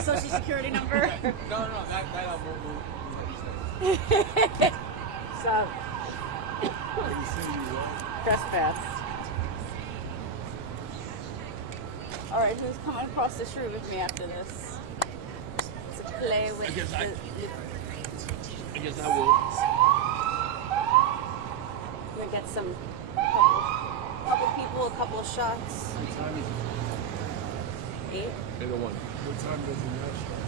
Social security number? No, that I won't. So, trespass. All right, who's coming across the street with me after this? To play with I guess I will. We're gonna get some couple people, a couple of shots. What time is it? 8. 8:01. What time does the match start?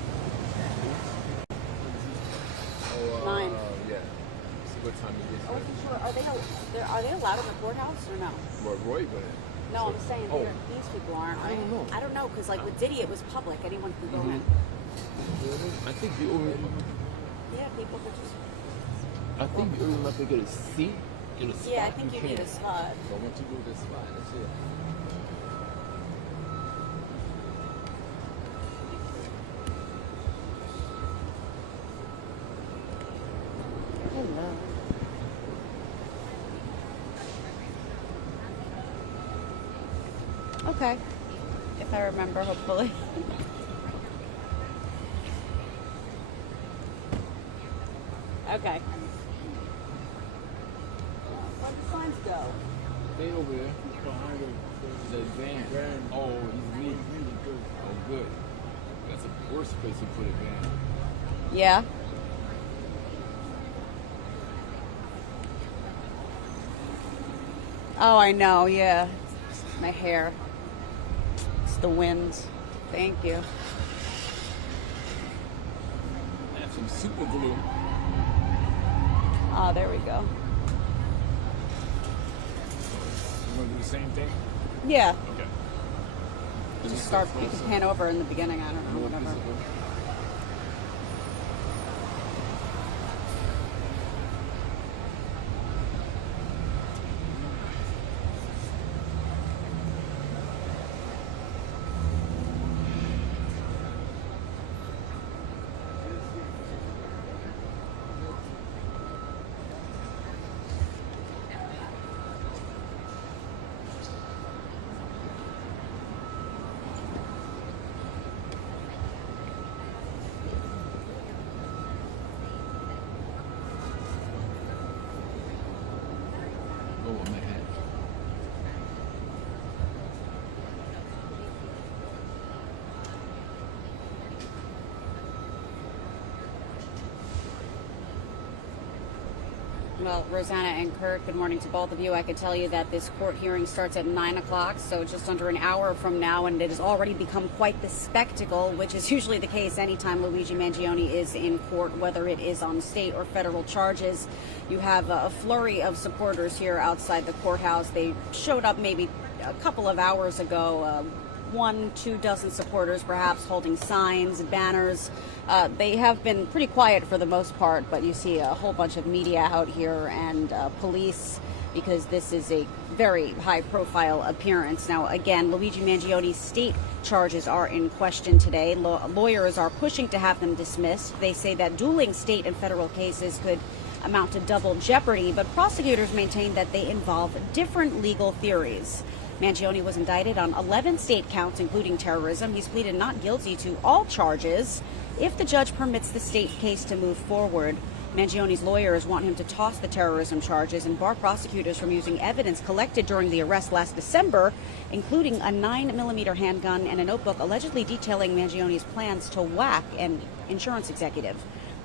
Oh, 9. Yeah. See what time it is. I wasn't sure. Are they allowed in the courthouse or no? Well, Roy, but No, I'm saying Oh. these people aren't, right? I don't know. I don't know, because like with Diddy, it was public. Anyone could go in. I think the only Yeah, people could just. I think the only enough to get a seat. Get a spot. Yeah, I think you need a spot. So once you go to this spot, that's it. Hello. Okay. If I remember, hopefully. Okay. Where do the signs go? Stay over there. Behind The van. Oh, he's leaving. Oh, good. That's the worst place to put a van. Yeah. Oh, I know, yeah. It's my hair. It's the wind. Thank you. Have some super glue. Oh, there we go. You gonna do the same thing? Yeah. Okay. Just start, you can pan over in the beginning, I don't know, whatever. Oh, my head. Well, Rosanna and Kurt, good morning to both of you. I can tell you that this court hearing starts at 9 o'clock, so just under an hour from now, and it has already become quite the spectacle, which is usually the case anytime Luigi Mangione is in court, whether it is on state or federal charges. You have a flurry of supporters here outside the courthouse. They showed up maybe a couple of hours ago, 1-2 dozen supporters perhaps holding signs, banners. They have been pretty quiet for the most part, but you see a whole bunch of media out here and police, because this is a very high-profile appearance. Now, again, Luigi Mangione's state charges are in question today. Lawyers are pushing to have them dismissed. They say that dueling state and federal cases could amount to double jeopardy, but prosecutors maintain that they involve different legal theories. Mangione was indicted on 11 state counts, including terrorism. He's pleaded not guilty to all charges. If the judge permits the state case to move forward, Mangione's lawyers want him to toss the terrorism charges and bar prosecutors from using evidence collected during the arrest last December, including a 9mm handgun and a notebook allegedly detailing Mangione's plans to whack an insurance executive.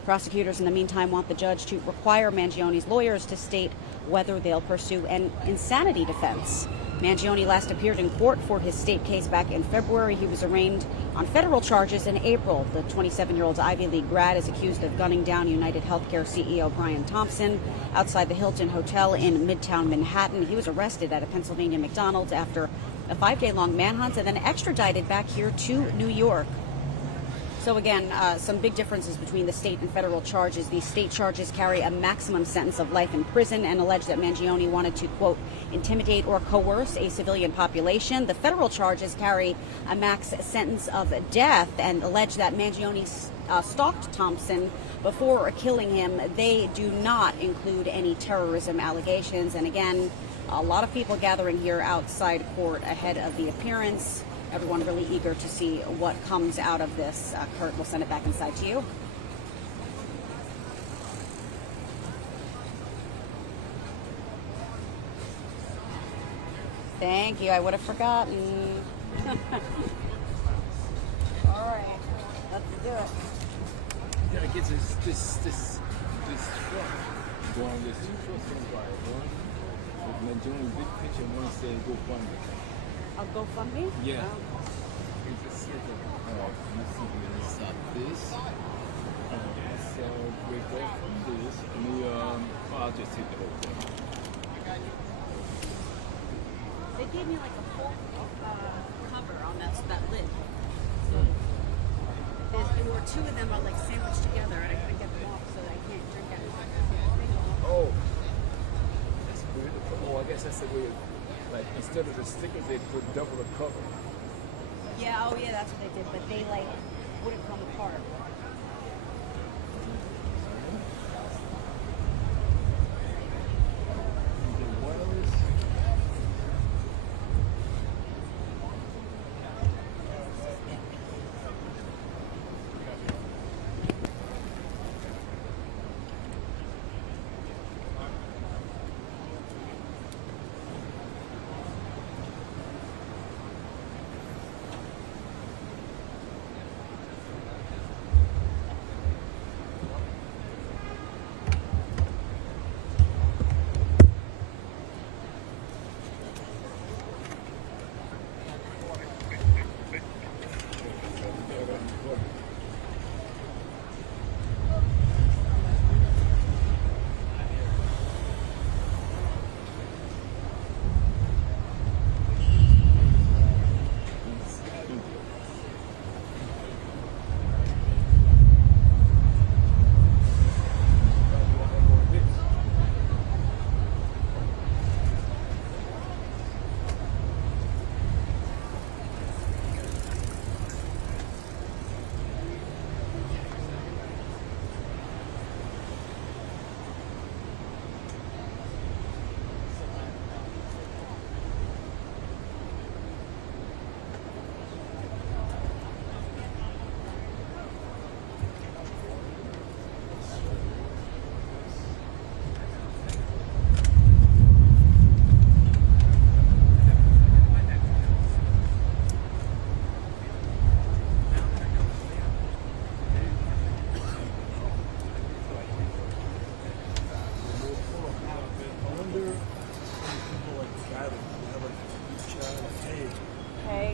Prosecutors, in the meantime, want the judge to require Mangione's lawyers to state whether they'll pursue an insanity defense. Mangione last appeared in court for his state case back in February. He was arraigned on federal charges in April. The 27-year-old Ivy League grad is accused of gunning down UnitedHealthcare CEO Brian Thompson outside the Hilton Hotel in Midtown Manhattan. He was arrested at a Pennsylvania McDonald's after a 5-day-long manhunt and then extradited back here to New York. So again, some big differences between the state and federal charges. These state charges carry a maximum sentence of life in prison and allege that Mangione wanted to, quote, intimidate or coerce a civilian population. The federal charges carry a max sentence of death and allege that Mangione stalked Thompson before killing him. They do not include any terrorism allegations. And again, a lot of people gathering here outside court ahead of the appearance. everyone really eager to see what comes out of this. Kurt, we'll send it back inside to you. Thank you. I would have forgotten. All right, let's do it. You gotta get this truck going, this truck empire going. With Mangione big picture, and one say GoFundMe. I'll go fund me? Yeah. Oh. It's a circle. Let's see here. Let's stop this. Let's break off from this. And I'll just take the whole thing. They gave me like a full cover on that lid. So there were two of them are like sandwiched together, and I couldn't get them off, so I can't drink anything. Oh. That's weird. Oh, I guess that's the way. Like instead of the stickers, they put double the cover. Yeah, oh yeah, that's what they did, but they like wouldn't come apart.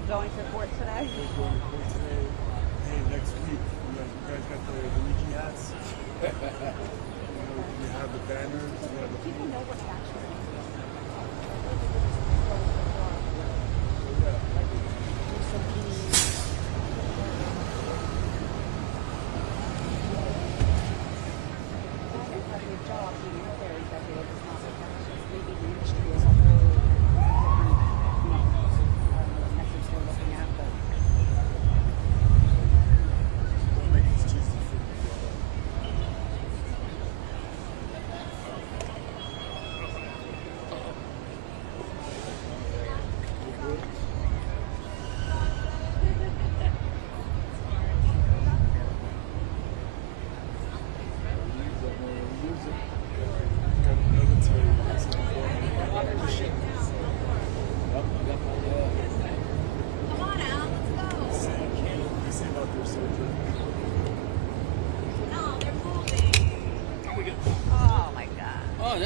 Going to court today? We're going to court today. Hey, next week, you guys got the Luigi hats. We have the banners. We have the People know what actually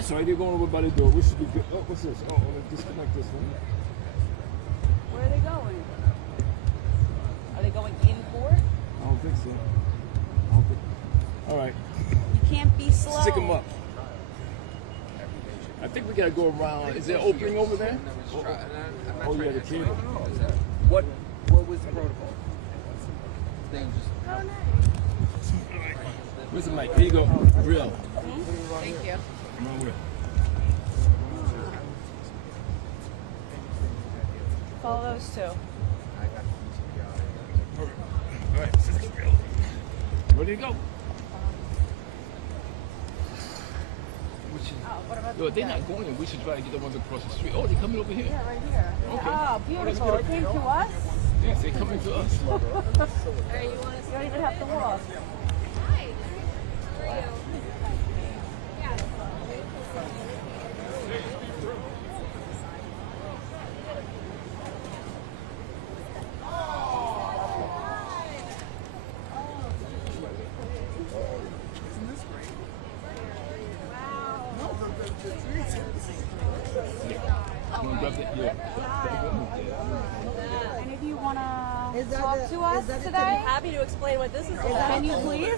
That's right, they're going over by the door. We should be good. Oh, what's this? Oh, let's disconnect this one. Where are they going? Are they going in court? I don't think so. All right. You can't be slow. Stick them up. I think we gotta go around. Is there an opening over there? Oh yeah, the cable. What was the protocol? Where's the mic? Here you go. Real. Thank you. Come on with. Follow those two. All right. Where do you go? Oh, what about Yo, they're not going in. We should try to get the ones across the street. Oh, they're coming over here. Yeah, right here. Okay. Oh, beautiful. It came to us. They coming to us. You don't even have to walk. Any of you want to talk to us today? Happy to explain what this is about. Can you please?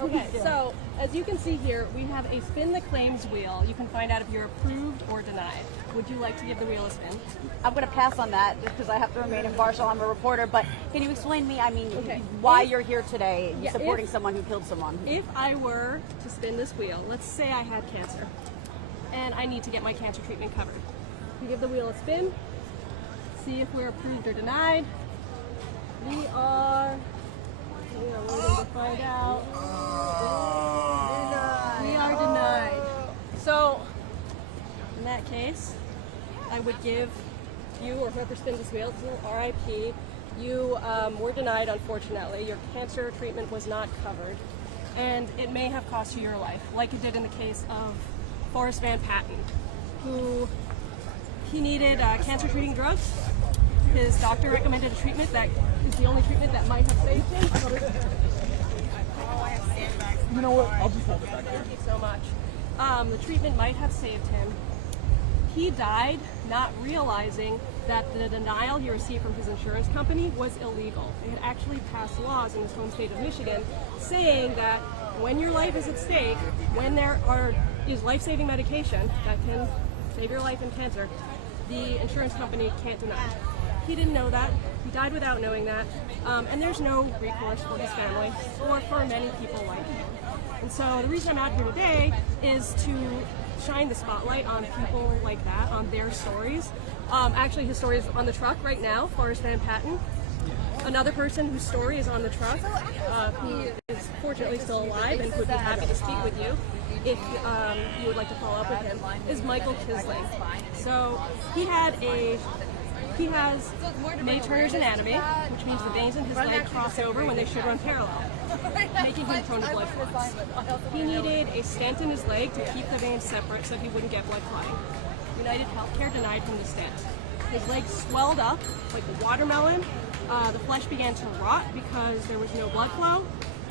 Okay, so as you can see here, we have a spin the claims wheel. You can find out if you're approved or denied. Would you like to give the wheel a spin? I'm going to pass on that just because I have to remain impartial. I'm a reporter. But can you explain me, Okay. why you're here today Yeah, supporting someone who killed someone? If I were to spin this wheel, let's say I had cancer and I need to get my cancer treatment covered. You give the wheel a spin, see if we're approved or denied. We are waiting to find out. We are denied. So, in that case, I would give you or whoever spins this wheel, it's a little RIP. You were denied, unfortunately. Your cancer treatment was not covered, and it may have cost you your life, like it did in the case of Forrest Van Patten, who he needed cancer treating drugs. His doctor recommended a treatment that is the only treatment that might have saved him. You know what? I'll just hold it back there. Thank you so much. The treatment might have saved him. He died not realizing that the denial he received from his insurance company was illegal. They had actually passed laws in his home state of Michigan saying that when your life is at stake, when there is life-saving medication that can save your life in cancer, the insurance company can't deny. He didn't know that. He died without knowing that. And there's no recourse for his family or for many people like him. And so the reason I'm out here today is to shine the spotlight on people like that, on their stories. Actually, his story is on the truck right now, Forrest Van Patten. Another person whose story is on the truck, who is fortunately still alive and would be happy to speak with you if you would like to follow up with him, is Michael Kisling. So he has May Turner's anatomy, which means the veins in his leg cross over when they should run parallel, making him prone to blood clots. He needed a stent in his leg to keep the veins separate so he wouldn't get blood clotting. UnitedHealthcare denied him the stent. His leg swelled up like a watermelon. The flesh began to rot because there was no blood flow.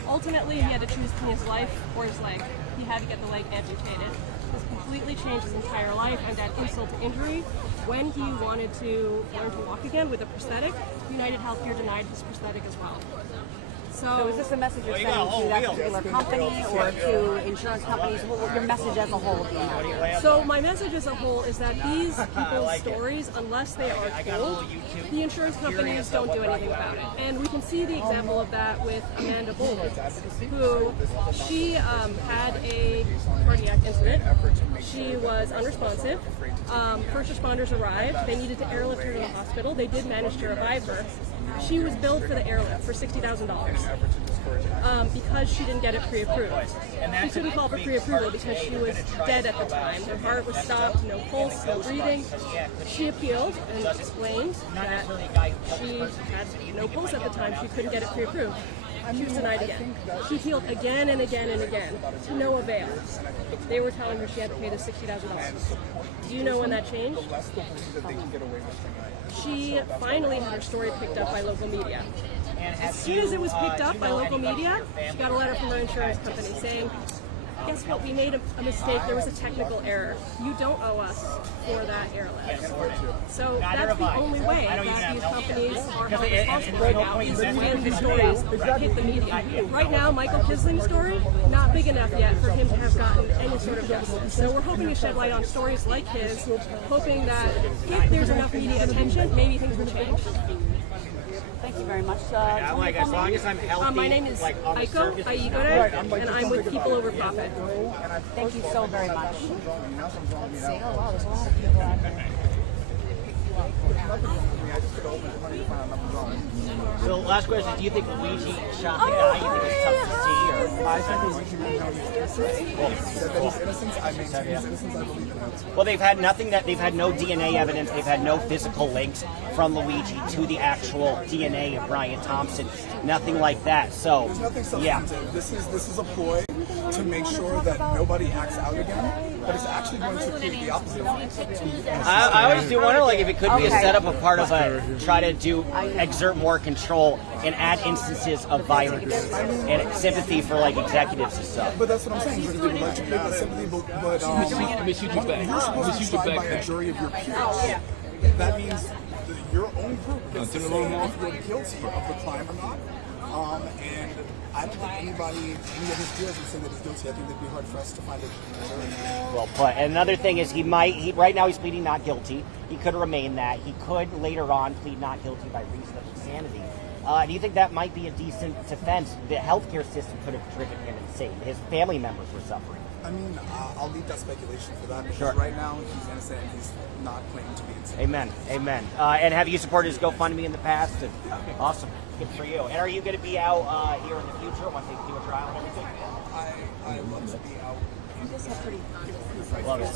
Ultimately, he had to choose between his life or his leg. He had to get the leg amputated. This completely changed his entire life, and add insult to injury. When he wanted to learn to walk again with a prosthetic, UnitedHealthcare denied his prosthetic as well. So is this a message you're sending to that particular company or to insurance companies? What would your message as a whole be? So my message as a whole is that these people's stories, unless they are told, the insurance companies don't do anything about it. And we can see the example of that with Amanda Bowles, who she had a cardiac incident. She was unresponsive. First responders arrived. They needed to airlift her to the hospital. They did manage to revive her. She was billed for the airlift for $60,000 because she didn't get it pre-approved. She couldn't call for pre-approval because she was dead at the time. Her heart was stopped, no pulse, no breathing. She appealed and explained that she had no pulse at the time. She couldn't get it pre-approved. She was denied again. She appealed again and again and again to no avail. They were telling her she had to pay the $60,000. Do you know when that changed? She finally had her story picked up by local media. As soon as it was picked up by local media, she got a letter from her insurance company saying, guess what, we made a mistake, there was a technical error. You don't owe us for that airlift. So that's the only way that these companies are held responsible right now, is when the stories hit the media. Right now, Michael Kisling's story, not big enough yet for him to have gotten any sort of justice. So we're hoping to shed light on stories like his, hoping that if there's enough media attention, maybe things will change. Thank you very much. As long as I'm healthy. My name is Aiko Aigore, and I'm with People Over Profit. Thank you so very much. Let's see. Oh, wow, there's a lot of people out there. So last question, do you think Luigi shot the guy? You think it's tough to see? Or? I think Luigi Mangione is innocent. He said that he's innocent. I maintain he's innocent. I believe in him. Well, they've had nothing that they've had no DNA evidence. They've had no physical links from Luigi to the actual DNA of Brian Thompson. Nothing like that. So, There's nothing substantive. yeah. This is a ploy to make sure that nobody acts out again, but it's actually going to create the opposite effect. I always do wonder, like, if it could be a Okay. setup, a part of a try to exert more control and add instances of violence and sympathy for like executives and stuff. But that's what I'm saying. But they would like to create that sympathy, but you're supposed to decide by a jury of your peers. That means that your own group gets to say if you're guilty of the crime or not. And I don't think any of his peers would say that he's guilty. I think it'd be hard for us to find it in the jury. Well put. And another thing is right now he's pleading not guilty. He could remain that. He could later on plead not guilty by reason of insanity. Do you think that might be a decent defense? The healthcare system could have driven him insane. His family members were suffering. I mean, I'll leave that speculation for that because Sure. right now he's innocent and he's not claiming to be insane. Amen. Amen. And have you supported his GoFundMe in the past? And, awesome. Good for you. And are you going to be out here in the future once they do a trial and everything? I love to be out. Love it.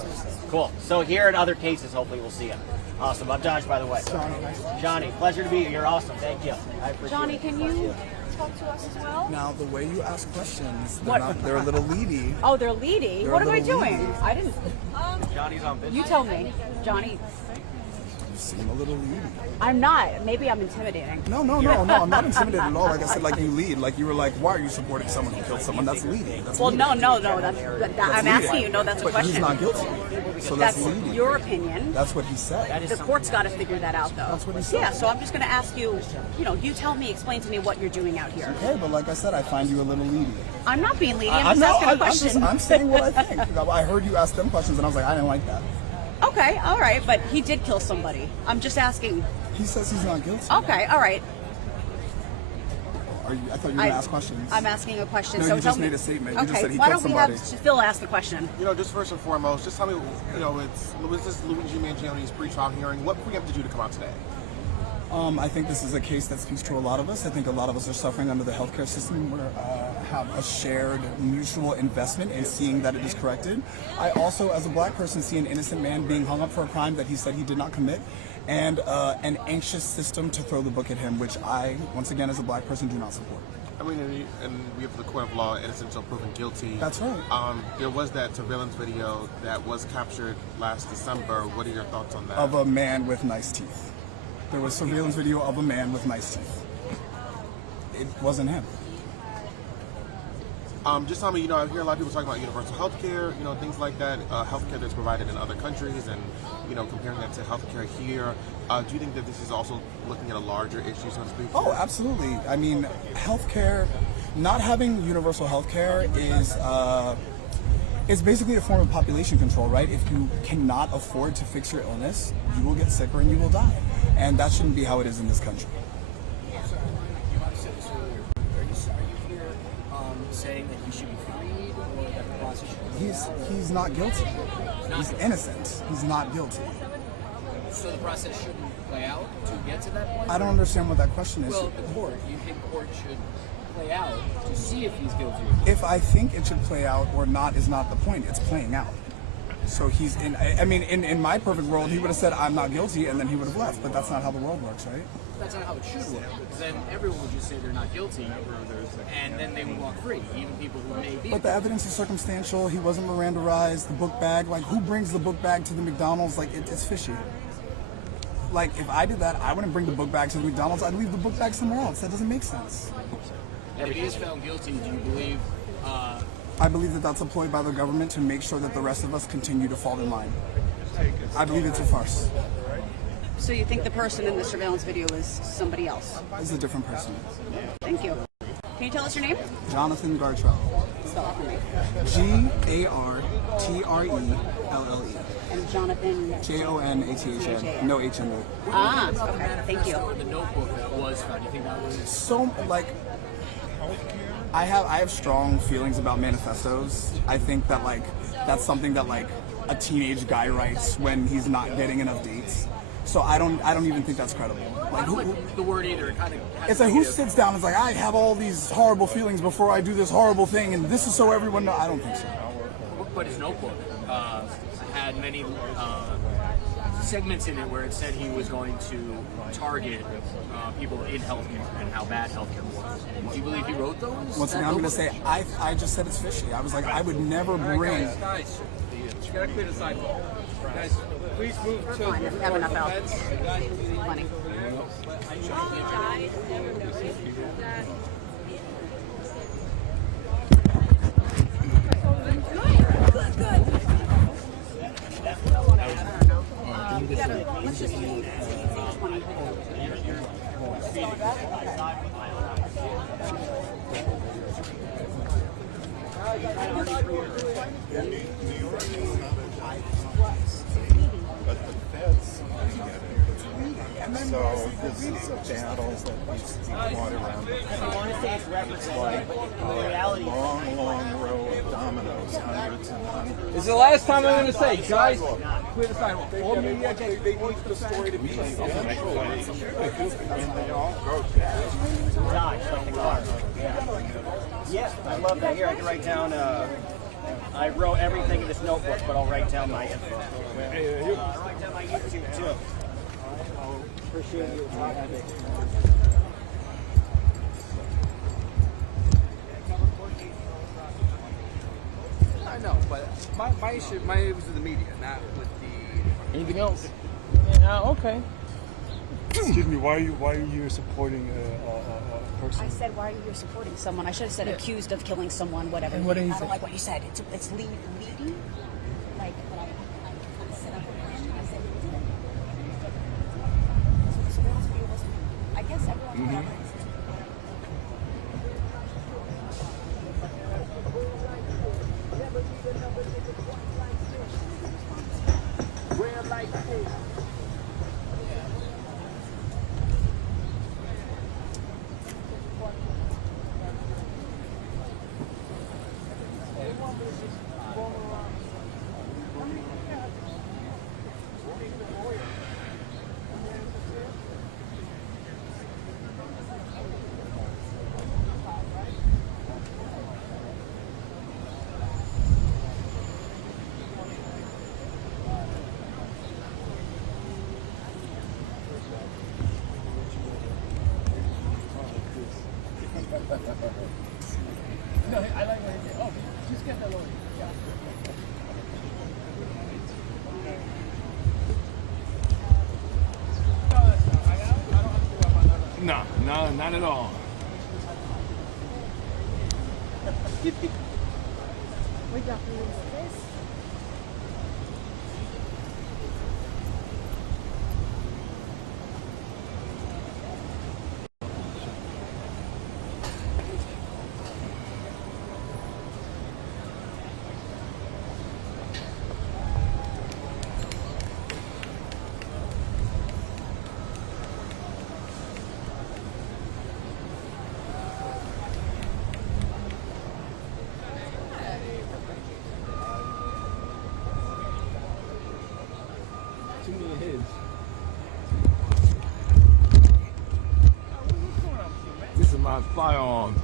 Cool. So here in other cases, hopefully we'll see you. Awesome. I'm Josh, by the way. Johnny, pleasure to be here. You're awesome. Thank you. I appreciate Johnny, it. can you talk to us as well? Now, the way you ask questions, What? they're a little leady. Oh, they're leading. They're What a am I little doing? leading. I didn't. Johnny's on business. You tell me, Johnny. You seem a little leady. I'm not. Maybe I'm intimidating. No, I'm not intimidated at all. Like I said, like you lead. Like you were like, why are you supporting someone who killed someone? That's leading. That's Well, leading. no. That's I'm leading. asking you. No, that's a But question. he's not guilty. So that's That's leading. your opinion. That's what he said. The court's got to figure that out, though. That's what he said. Yeah, so I'm just going to ask you, you tell me, explain to me what you're doing out here. Okay, but like I said, I find you a little leady. I'm not being leading, I'm just asking a question. I'm saying what I think. I heard you ask them questions and I was like, I didn't like that. Okay, all right, but he did kill somebody. I'm just asking. He says he's not guilty. Okay, all right. I thought you were going to ask questions. I'm asking a question. No, so you tell just me. made a statement. You Okay, just said he why killed don't we somebody. have Phil ask the question? Just first and foremost, just tell me, this is Luigi Mangione's pre-trial hearing. What preempted you to come out today? I think this is a case that speaks to a lot of us. I think a lot of us are suffering under the healthcare system. We have a shared mutual investment in seeing that it is corrected. I also, as a black person, see an innocent man being hung up for a crime that he said he did not commit, and an anxious system to throw the book at him, which I, once again, as a black person, do not support. I mean, and we have the court of law, innocent until proven guilty. That's right. There was that surveillance video that was captured last December. What are your thoughts on that? Of a man with nice teeth. There was surveillance video of a man with nice teeth. It wasn't him. Just tell me, I hear a lot of people talking about universal health care, things like that, health care that's provided in other countries and, comparing that to health care here. Do you think that this is also looking at a larger issue, so to speak? Oh, absolutely. I mean, healthcare, not having universal healthcare is basically a form of population control, right? If you cannot afford to fix your illness, you will get sicker and you will die. And that shouldn't be how it is in this country. Saying that he should be freed or that the process should be He's not guilty. He's innocent. He's not guilty. So the process shouldn't play out to get to that point? I don't understand what that question is. Well, the court. You think court should play out to see if he's guilty? If I think it should play out or not is not the point. It's playing out. So he's in. I mean, in my perfect world, he would have said, I'm not guilty, and then he would have left. But that's not how the world works, right? That's not how it should work. Then everyone would just say they're not guilty, and then they would walk free, even people who may be. But the evidence is circumstantial. He wasn't Mirandaized. The book bag, like, who brings the book bag to the McDonald's? Like, it's fishy. Like, if I did that, I wouldn't bring the book bag to the McDonald's. I'd leave the book bag somewhere else. That doesn't make sense. And if he is found guilty, do you believe? I believe that that's a ploy by the government to make sure that the rest of us continue to fall in line. I believe it's a farce. So you think the person in the surveillance video is somebody else? It's a different person. Thank you. Can you tell us your name? Jonathan Gartrell. Spell it for me. Gartrelle. And Jonathan. Jonathan. No H in there. Ah, okay. Thank you. The notebook that was found, do you think that was? So, like, I have strong feelings about manifestos. I think that, like, that's something that, like, a teenage guy writes when he's not getting enough dates. So I don't even think that's credible. I don't like the word either. It kind of It's like, who sits down and is like, I have all these horrible feelings before I do this horrible thing, and this is so everyone knows. I don't think so. But his notebook had many segments in it where it said he was going to target people in healthcare and how bad healthcare was. Do you believe he wrote those? Once again, I'm going to say, I just said it's fishy. I was like, I would never bring. Guys, you gotta clear the sidewalk. Guys, please move to Fine, if you have enough out. fence. Plenty. He died, never noticed that. Let's just see. 20. But the feds so this is a battle that needs to be fought around. I want to say it's representative, Like but the reality is long row of dominoes, hundreds and hundreds. This is the last time I'm gonna say, guys, clear the sidewalk. All media, they want the story to be And they all go dodge like the car. Yeah, I love that. Here, I can write down. I wrote everything in this notebook, but I'll write down my info. I'll write down my YouTube too. Appreciate you. I know, but my issue, it was with the media, not with the. Anything else? Okay. Excuse me, why are you here supporting a person? I said, why are you here supporting someone? I should have said accused of killing someone, whatever. What did he I say? don't like what you said. It's leading. Like, but I set up a question. I said, who did it? So the surveillance video wasn't. I guess everyone's whatever. No, I like what he said. Oh, just get the lawyer. Yeah. No, not at all. We got this. Too many heads. This is my firearm.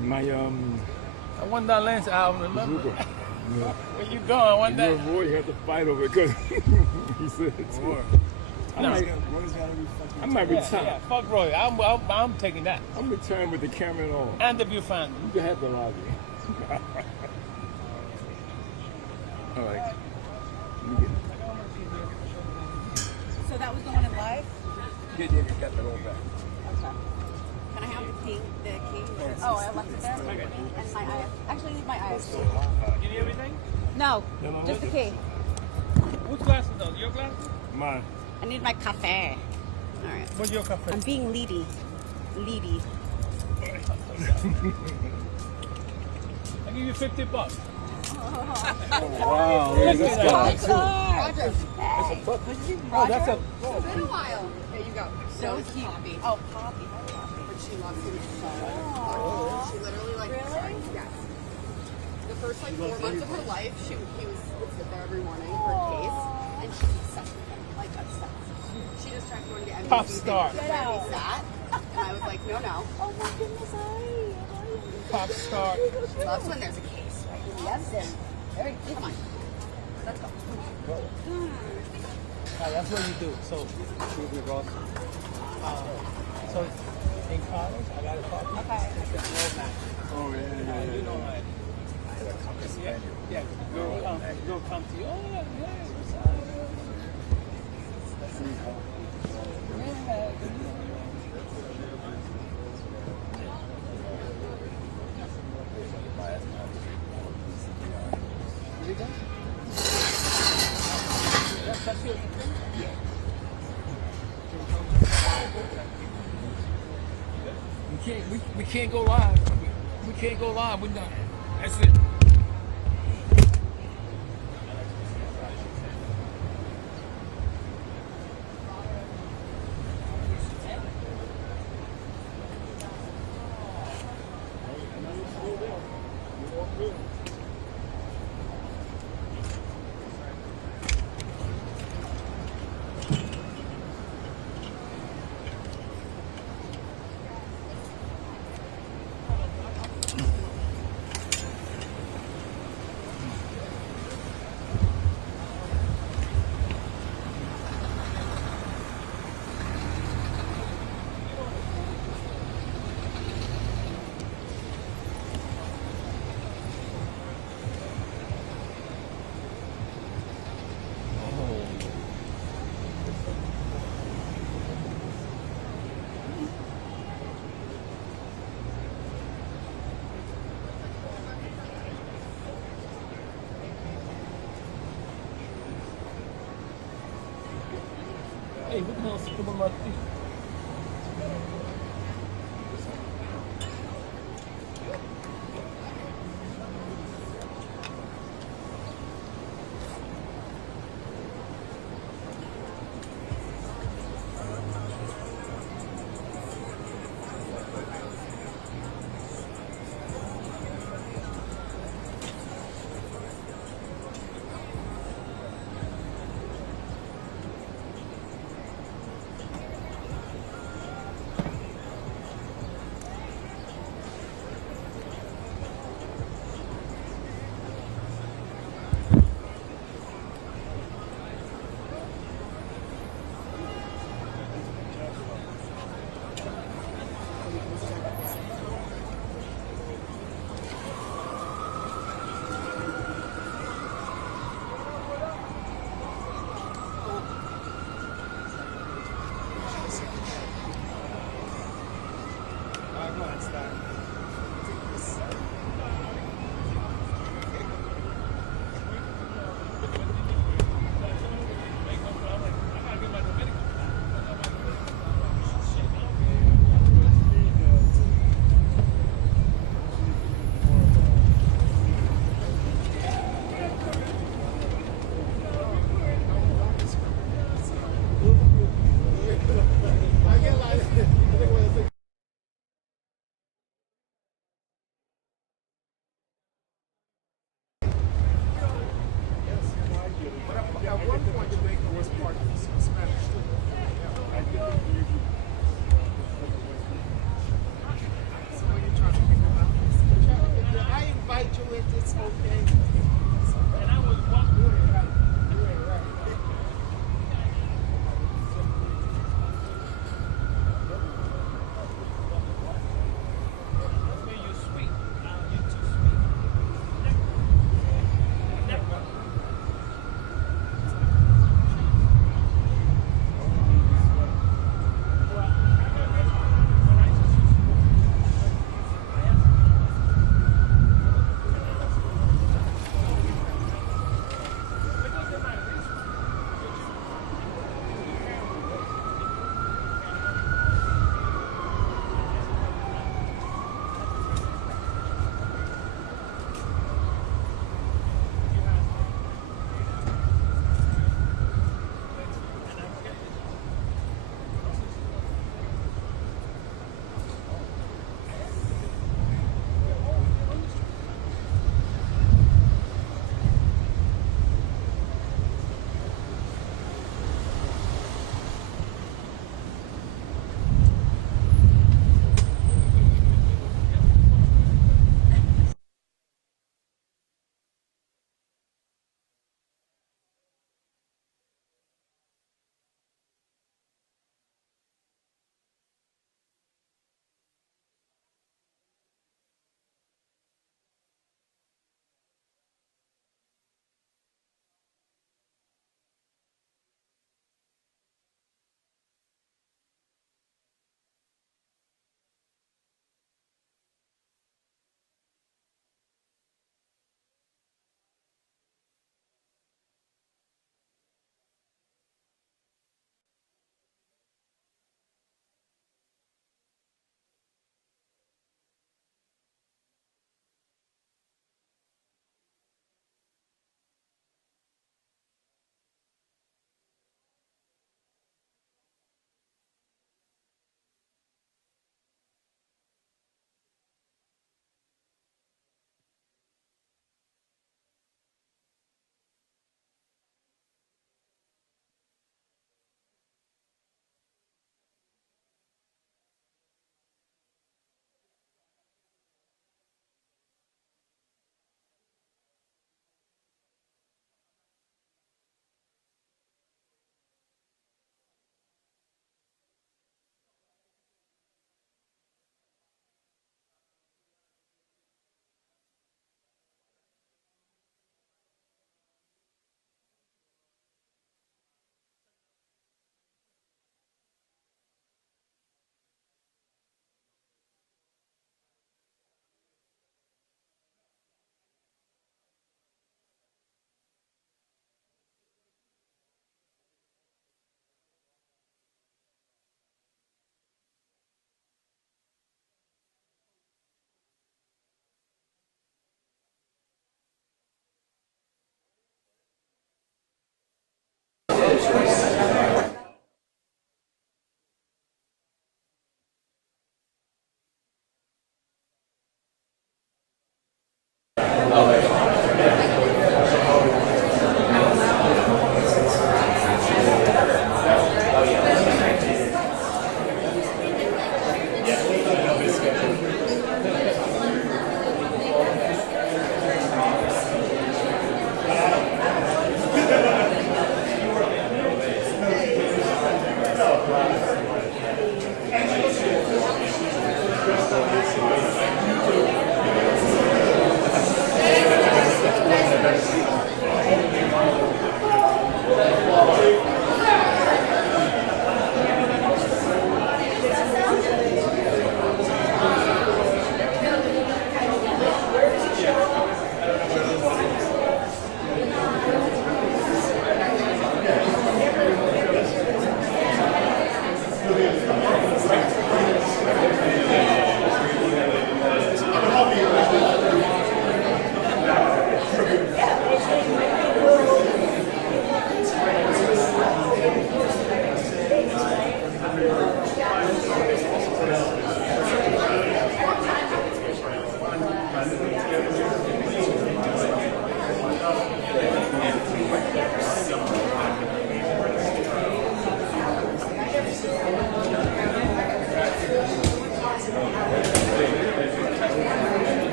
My I won that Lance album. Where you going? One day. Boy, you have to fight over it because he said it's war. I might retire. Yeah, fuck Roy. I'm taking that. I'm retiring with the camera and all. And the viewfinder. You can have the lobby. All right. So that was the one in live? Yeah, you got that all back. Okay. Can I have the key? Oh, I left it there? And my eye. Actually, I need my eyes. You need everything? No, just the key. Whose glasses are those? Your glasses? Mine. I need my cafe. All right. What's your cafe? I'm being leady. Leady. I give you $50. Wow, look at this guy. Roger. Oh, that's a. It's been a while. There you go. So cute. Poppy. Oh, Poppy. But she loves him so much. She literally like. Really? Yes. The first like 4 months of her life, he would sit there every morning for a case, and she's obsessed with him, like obsessed. She just tried going to NBC. Pop star. Where we sat, and I was like, no. Oh my goodness, Pop star. She loves when there's a case, right? Loves him. Very, come on. Let's go. That's what you do. So, so in college, I got a call. Okay. Oh, yeah. You know, like, yeah, girl come to you. Oh, yeah, what's up? We can't go live. We can't go live. We're done. That's it. Hey, what the hell's come on my feet?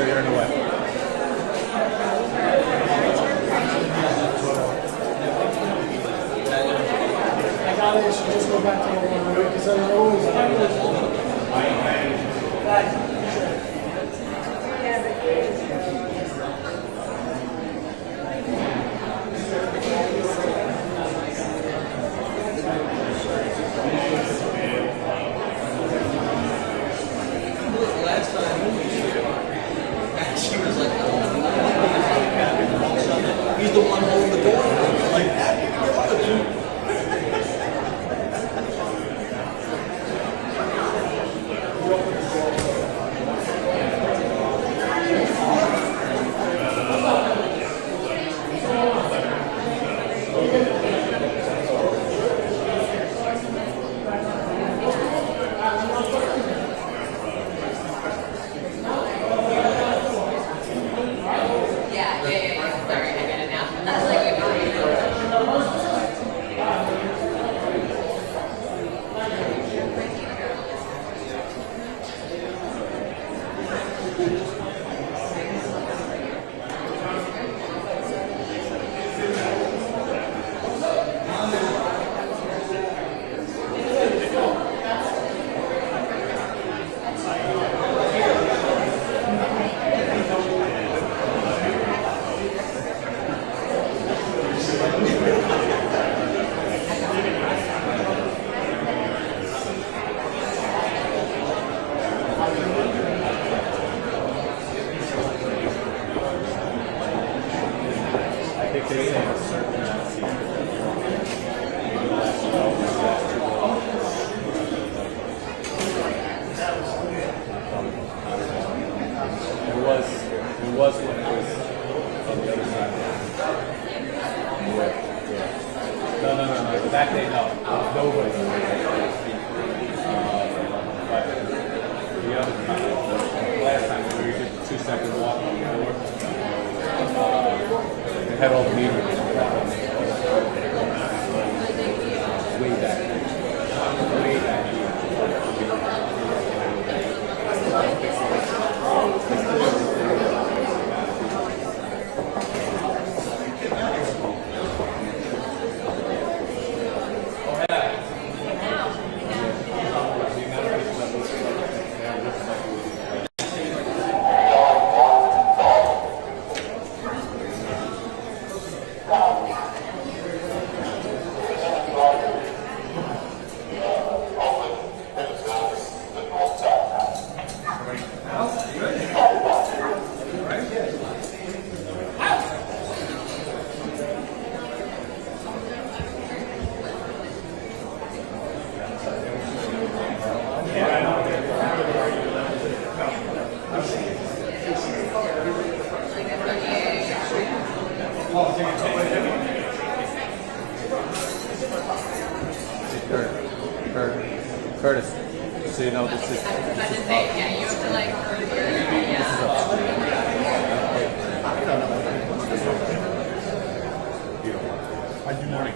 So you're in the way. I got it. Should just go back to the one because I always. He's the one holding the door. Like that. No, nobody. But the other time, the last time we did the 2-second walk on the floor, they had all the meetings. Way back. Way back. Curtis, so you know this is Good morning.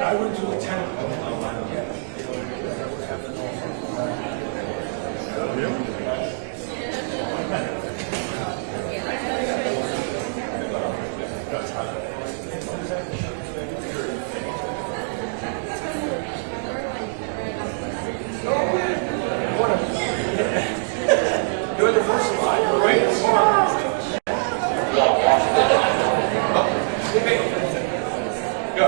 I would do a 10. You're the first slide, right? Go.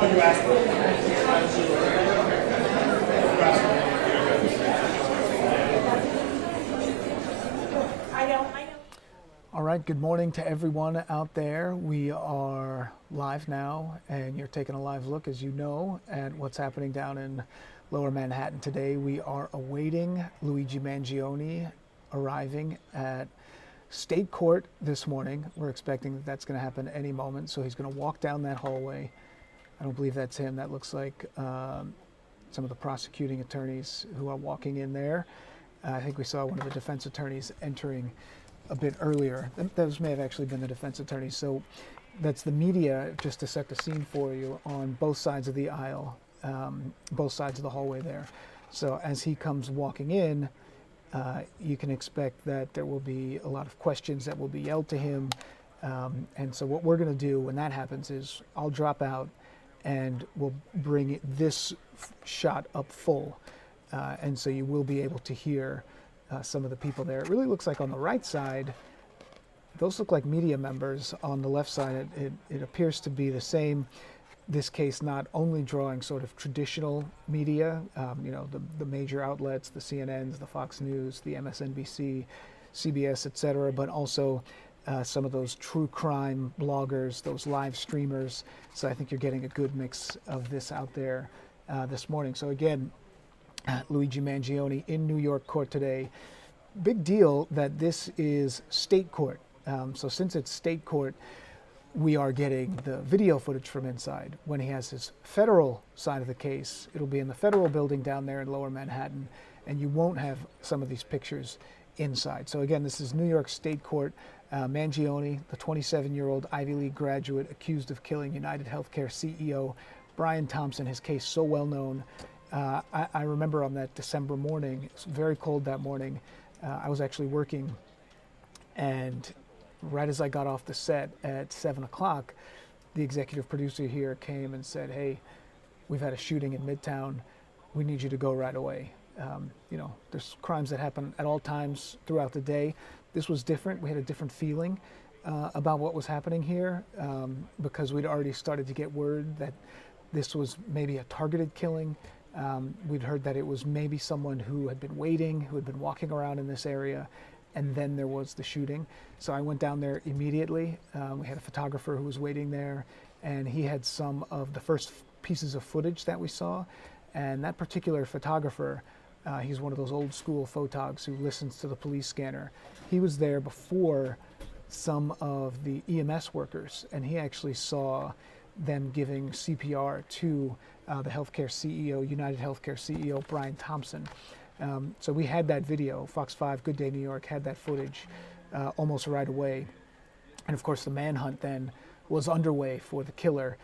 All right, good morning to everyone out there. We are live now, and you're taking a live look, as you know, at what's happening down in Lower Manhattan today. We are awaiting Luigi Mangione arriving at state court this morning. We're expecting that that's going to happen any moment, so he's going to walk down that hallway. I don't believe that's him. That looks like some of the prosecuting attorneys who are walking in there. I think we saw one of the defense attorneys entering a bit earlier. Those may have actually been the defense attorneys. So that's the media, just to set the scene for you, on both sides of the aisle, both sides of the hallway there. So as he comes walking in, you can expect that there will be a lot of questions that will be yelled to him. And so what we're going to do when that happens is I'll drop out and we'll bring this shot up full. And so you will be able to hear some of the people there. It really looks like on the right side, those look like media members. On the left side, it appears to be the same. This case not only drawing sort of traditional media, the major outlets, the CNNs, the Fox News, the MSNBC, CBS, etc., but also some of those true crime bloggers, those live streamers. So I think you're getting a good mix of this out there this morning. So again, Luigi Mangione in New York court today. Big deal that this is state court. So since it's state court, we are getting the video footage from inside. When he has his federal side of the case, it'll be in the federal building down there in Lower Manhattan, and you won't have some of these pictures inside. So again, this is New York State Court. Mangione, the 27-year-old Ivy League graduate accused of killing UnitedHealthcare CEO Brian Thompson, his case so well known. I remember on that December morning, it was very cold that morning, I was actually working, and right as I got off the set at 7 o'clock, the executive producer here came and said, "Hey, we've had a shooting in Midtown. We need you to go right away." There's crimes that happen at all times throughout the day. This was different. We had a different feeling about what was happening here because we'd already started to get word that this was maybe a targeted killing. We'd heard that it was maybe someone who had been waiting, who had been walking around in this area, and then there was the shooting. So I went down there immediately. We had a photographer who was waiting there, and he had some of the first pieces of footage that we saw. And that particular photographer, he's one of those old school photogs who listens to the police scanner. He was there before some of the EMS workers, and he actually saw them giving CPR to the healthcare CEO, UnitedHealthcare CEO Brian Thompson. So we had that video. Fox 5, Good Day New York had that footage almost right away. And of course the manhunt then was underway for the killer.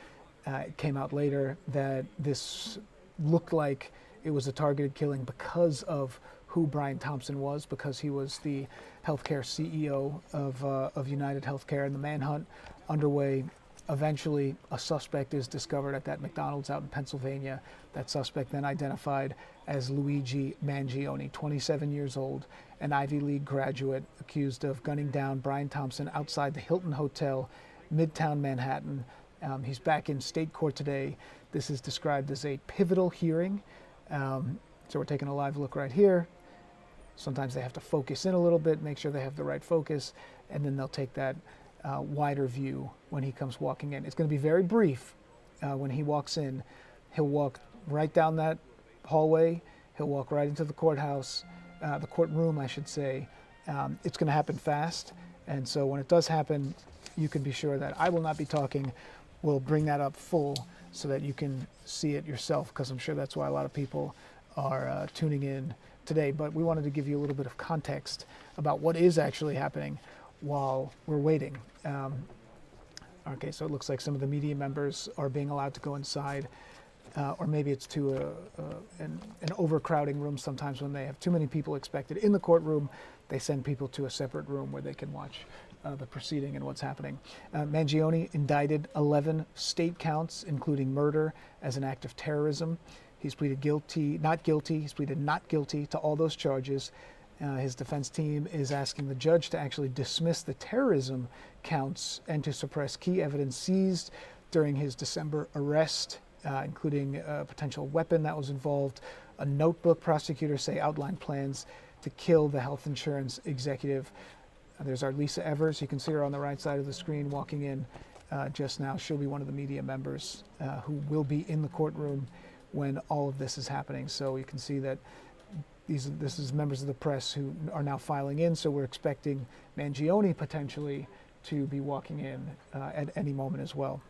It came out later that this looked like it was a targeted killing because of who Brian Thompson was, because he was the healthcare CEO of UnitedHealthcare, and the manhunt underway. Eventually, a suspect is discovered at that McDonald's out in Pennsylvania. That suspect then identified as Luigi Mangione, 27 years old, an Ivy League graduate accused of gunning down Brian Thompson outside the Hilton Hotel, Midtown Manhattan. He's back in state court today. This is described as a pivotal hearing. So we're taking a live look right here. Sometimes they have to focus in a little bit, make sure they have the right focus, and then they'll take that wider view when he comes walking in. It's going to be very brief when he walks in. He'll walk right down that hallway. He'll walk right into the courthouse, the courtroom, I should say. It's going to happen fast. And so when it does happen, you can be sure that I will not be talking. We'll bring that up full so that you can see it yourself, because I'm sure that's why a lot of people are tuning in today. But we wanted to give you a little bit of context about what is actually happening while we're waiting. Okay, so it looks like some of the media members are being allowed to go inside, or maybe it's to an overcrowding room. Sometimes when they have too many people expected in the courtroom, they send people to a separate room where they can watch the proceeding and what's happening. Mangione indicted 11 state counts, including murder as an act of terrorism. He's pleaded not guilty. He's pleaded not guilty to all those charges. His defense team is asking the judge to actually dismiss the terrorism counts and to suppress key evidence seized during his December arrest including a potential weapon that was involved. A notebook, prosecutors say, outlined plans to kill the health insurance executive. There's our Lisa Evers. You can see her on the right side of the screen walking in just now. She'll be one of the media members who will be in the courtroom when all of this is happening. So you can see that this is members of the press who are now filing in. So we're expecting Mangione potentially to be walking in at any moment as well.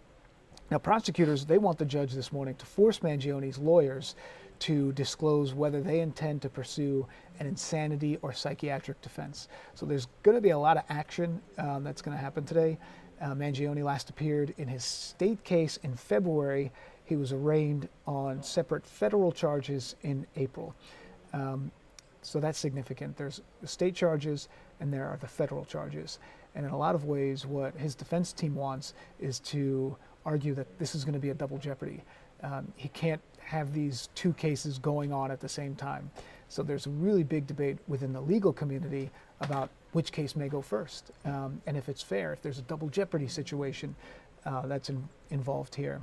Now, prosecutors, they want the judge this morning to force Mangione's lawyers to disclose whether they intend to pursue an insanity or psychiatric defense. So there's going to be a lot of action that's going to happen today. Mangione last appeared in his state case in February. He was arraigned on separate federal charges in April. So that's significant. There's the state charges and there are the federal charges. And in a lot of ways, what his defense team wants is to argue that this is going to be a double jeopardy. He can't have these two cases going on at the same time. So there's a really big debate within the legal community about which case may go first, and if it's fair, if there's a double jeopardy situation that's involved here.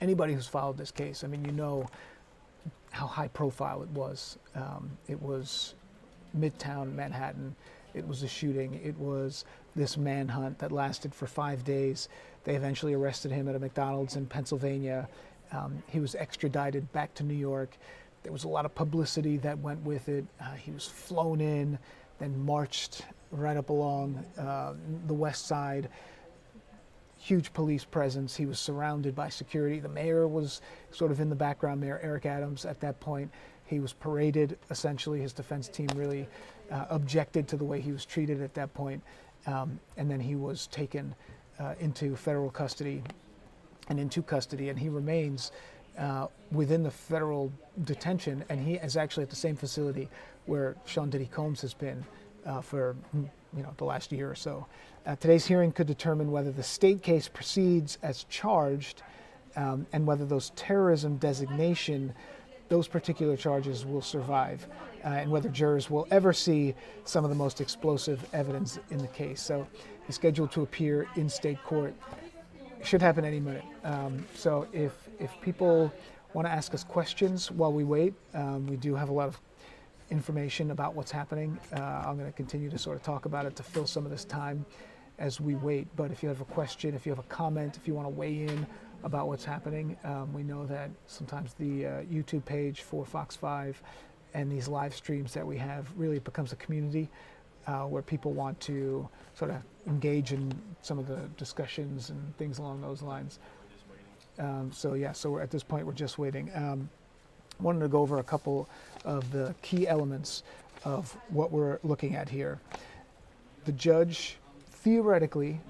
Anybody who's followed this case, I mean, you know how high profile it was. It was Midtown Manhattan. It was a shooting. It was this manhunt that lasted for 5 days. They eventually arrested him at a McDonald's in Pennsylvania. He was extradited back to New York. There was a lot of publicity that went with it. He was flown in, then marched right up along the west side. Huge police presence. He was surrounded by security. The mayor was sort of in the background, Mayor Eric Adams at that point. He was paraded, essentially. His defense team really objected to the way he was treated at that point. And then he was taken into federal custody and and he remains within the federal detention, and he is actually at the same facility where Sean Diddy Combs has been for the last year or so. Today's hearing could determine whether the state case proceeds as charged and whether those terrorism designation, those particular charges will survive, and whether jurors will ever see some of the most explosive evidence in the case. So he's scheduled to appear in state court. It should happen any minute. So if people want to ask us questions while we wait, we do have a lot of information about what's happening. I'm going to continue to sort of talk about it to fill some of this time as we wait. But if you have a question, if you have a comment, if you want to weigh in about what's happening, we know that sometimes the YouTube page for Fox 5 and these live streams that we have really becomes a community where people want to sort of engage in some of the discussions and things along those lines. So we're, at this point, we're just waiting. Wanted to go over a couple of the key elements of what we're looking at here. The judge theoretically,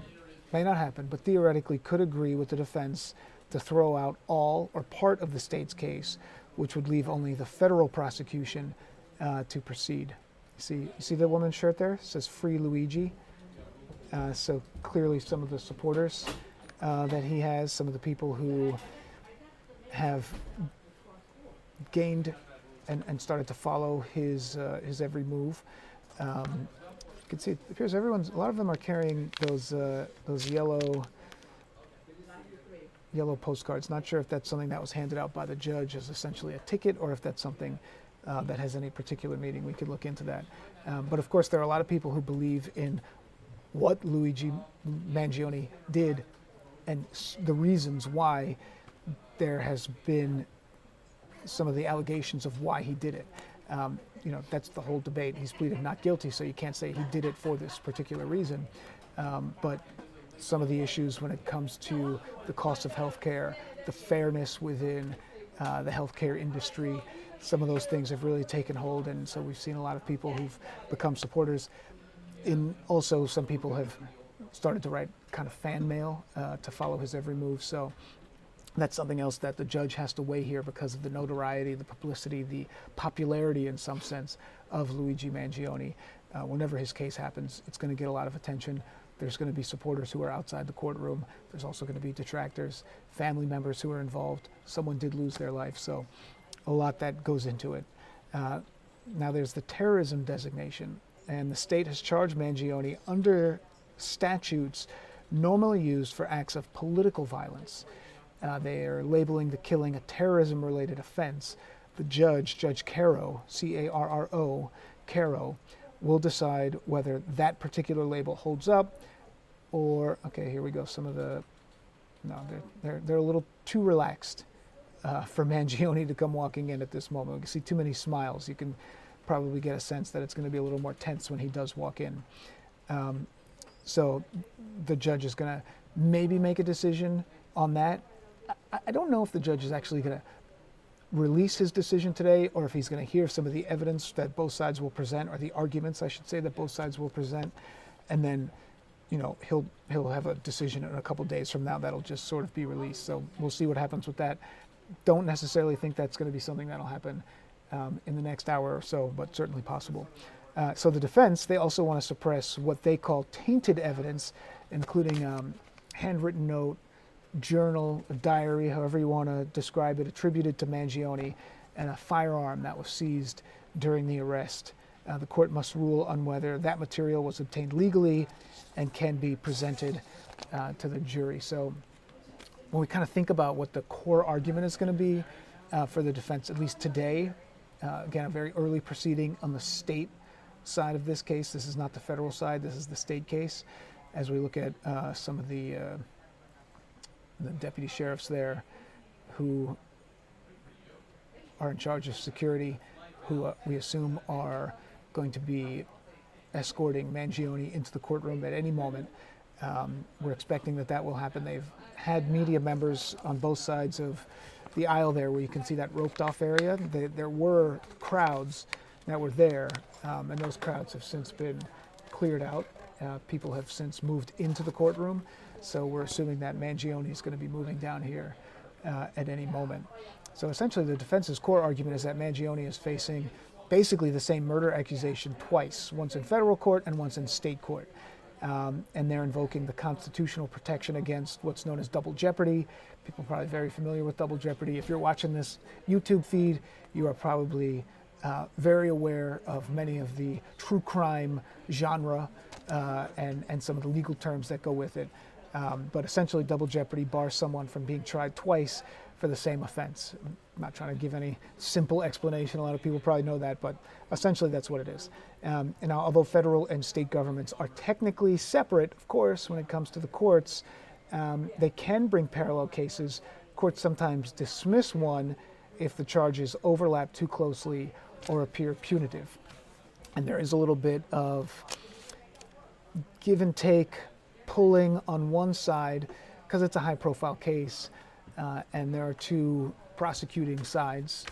may not happen, but theoretically could agree with the defense to throw out all or part of the state's case, which would leave only the federal prosecution to proceed. You see the woman's shirt there? It says Free Luigi. So clearly some of the supporters that he has, some of the people who have gained and started to follow his every move. You can see it appears a lot of them are carrying those yellow postcards. Not sure if that's something that was handed out by the judge as essentially a ticket, or if that's something that has any particular meaning. We could look into that. But of course, there are a lot of people who believe in what Luigi Mangione did and the reasons why there has been some of the allegations of why he did it. That's the whole debate. He's pleaded not guilty, so you can't say he did it for this particular reason. But some of the issues when it comes to the cost of healthcare, the fairness within the healthcare industry, some of those things have really taken hold, and so we've seen a lot of people who've become supporters. Also, some people have started to write kind of fan mail to follow his every move. So that's something else that the judge has to weigh here because of the notoriety, the publicity, the popularity in some sense of Luigi Mangione. Whenever his case happens, it's going to get a lot of attention. There's going to be supporters who are outside the courtroom. There's also going to be detractors, family members who are involved. Someone did lose their life, so a lot that goes into it. Now there's the terrorism designation, and the state has charged Mangione under statutes normally used for acts of political violence. They are labeling the killing a terrorism-related offense. The judge, Judge Carrow, C-A-R-R-O, Carrow, will decide whether that particular label holds up, or, okay, here we go, some of the, no, they're a little too relaxed for Mangione to come walking in at this moment. We can see too many smiles. You can probably get a sense that it's going to be a little more tense when he does walk in. So the judge is going to maybe make a decision on that. I don't know if the judge is actually going to release his decision today, or if he's going to hear some of the evidence that both sides will present, or the arguments, I should say, that both sides will present, and then, you know, he'll have a decision in a couple days from now that'll just sort of be released. So we'll see what happens with that. Don't necessarily think that's going to be something that'll happen in the next hour or so, but certainly possible. So the defense, they also want to suppress what they call tainted evidence, including handwritten note, journal, a diary, however you want to describe it, attributed to Mangione, and a firearm that was seized during the arrest. The court must rule on whether that material was obtained legally and can be presented to the jury. So when we kind of think about what the core argument is going to be for the defense, at least today, again, a very early proceeding on the state side of this case. This is not the federal side, this is the state case. As we look at some of the deputy sheriffs there who are in charge of security, who we assume are going to be escorting Mangione into the courtroom at any moment. We're expecting that will happen. They've had media members on both sides of the aisle there, where you can see that roped off area. There were crowds that were there, and those crowds have since been cleared out. People have since moved into the courtroom. So we're assuming that Mangione is going to be moving down here at any moment. So essentially the defense's core argument is that Mangione is facing basically the same murder accusation twice, once in federal court and once in state court. And they're invoking the constitutional protection against what's known as double jeopardy. People are probably very familiar with double jeopardy. If you're watching this YouTube feed, you are probably very aware of many of the true crime genre and some of the legal terms that go with it. But essentially, double jeopardy bars someone from being tried twice for the same offense. I'm not trying to give any simple explanation. A lot of people probably know that, but essentially that's what it is. And now, although federal and state governments are technically separate, of course, when it comes to the courts, they can bring parallel cases. Courts sometimes dismiss one if the charges overlap too closely or appear punitive. And there is a little bit of give and take, pulling on one side, because it's a high-profile case, and there are two prosecuting sides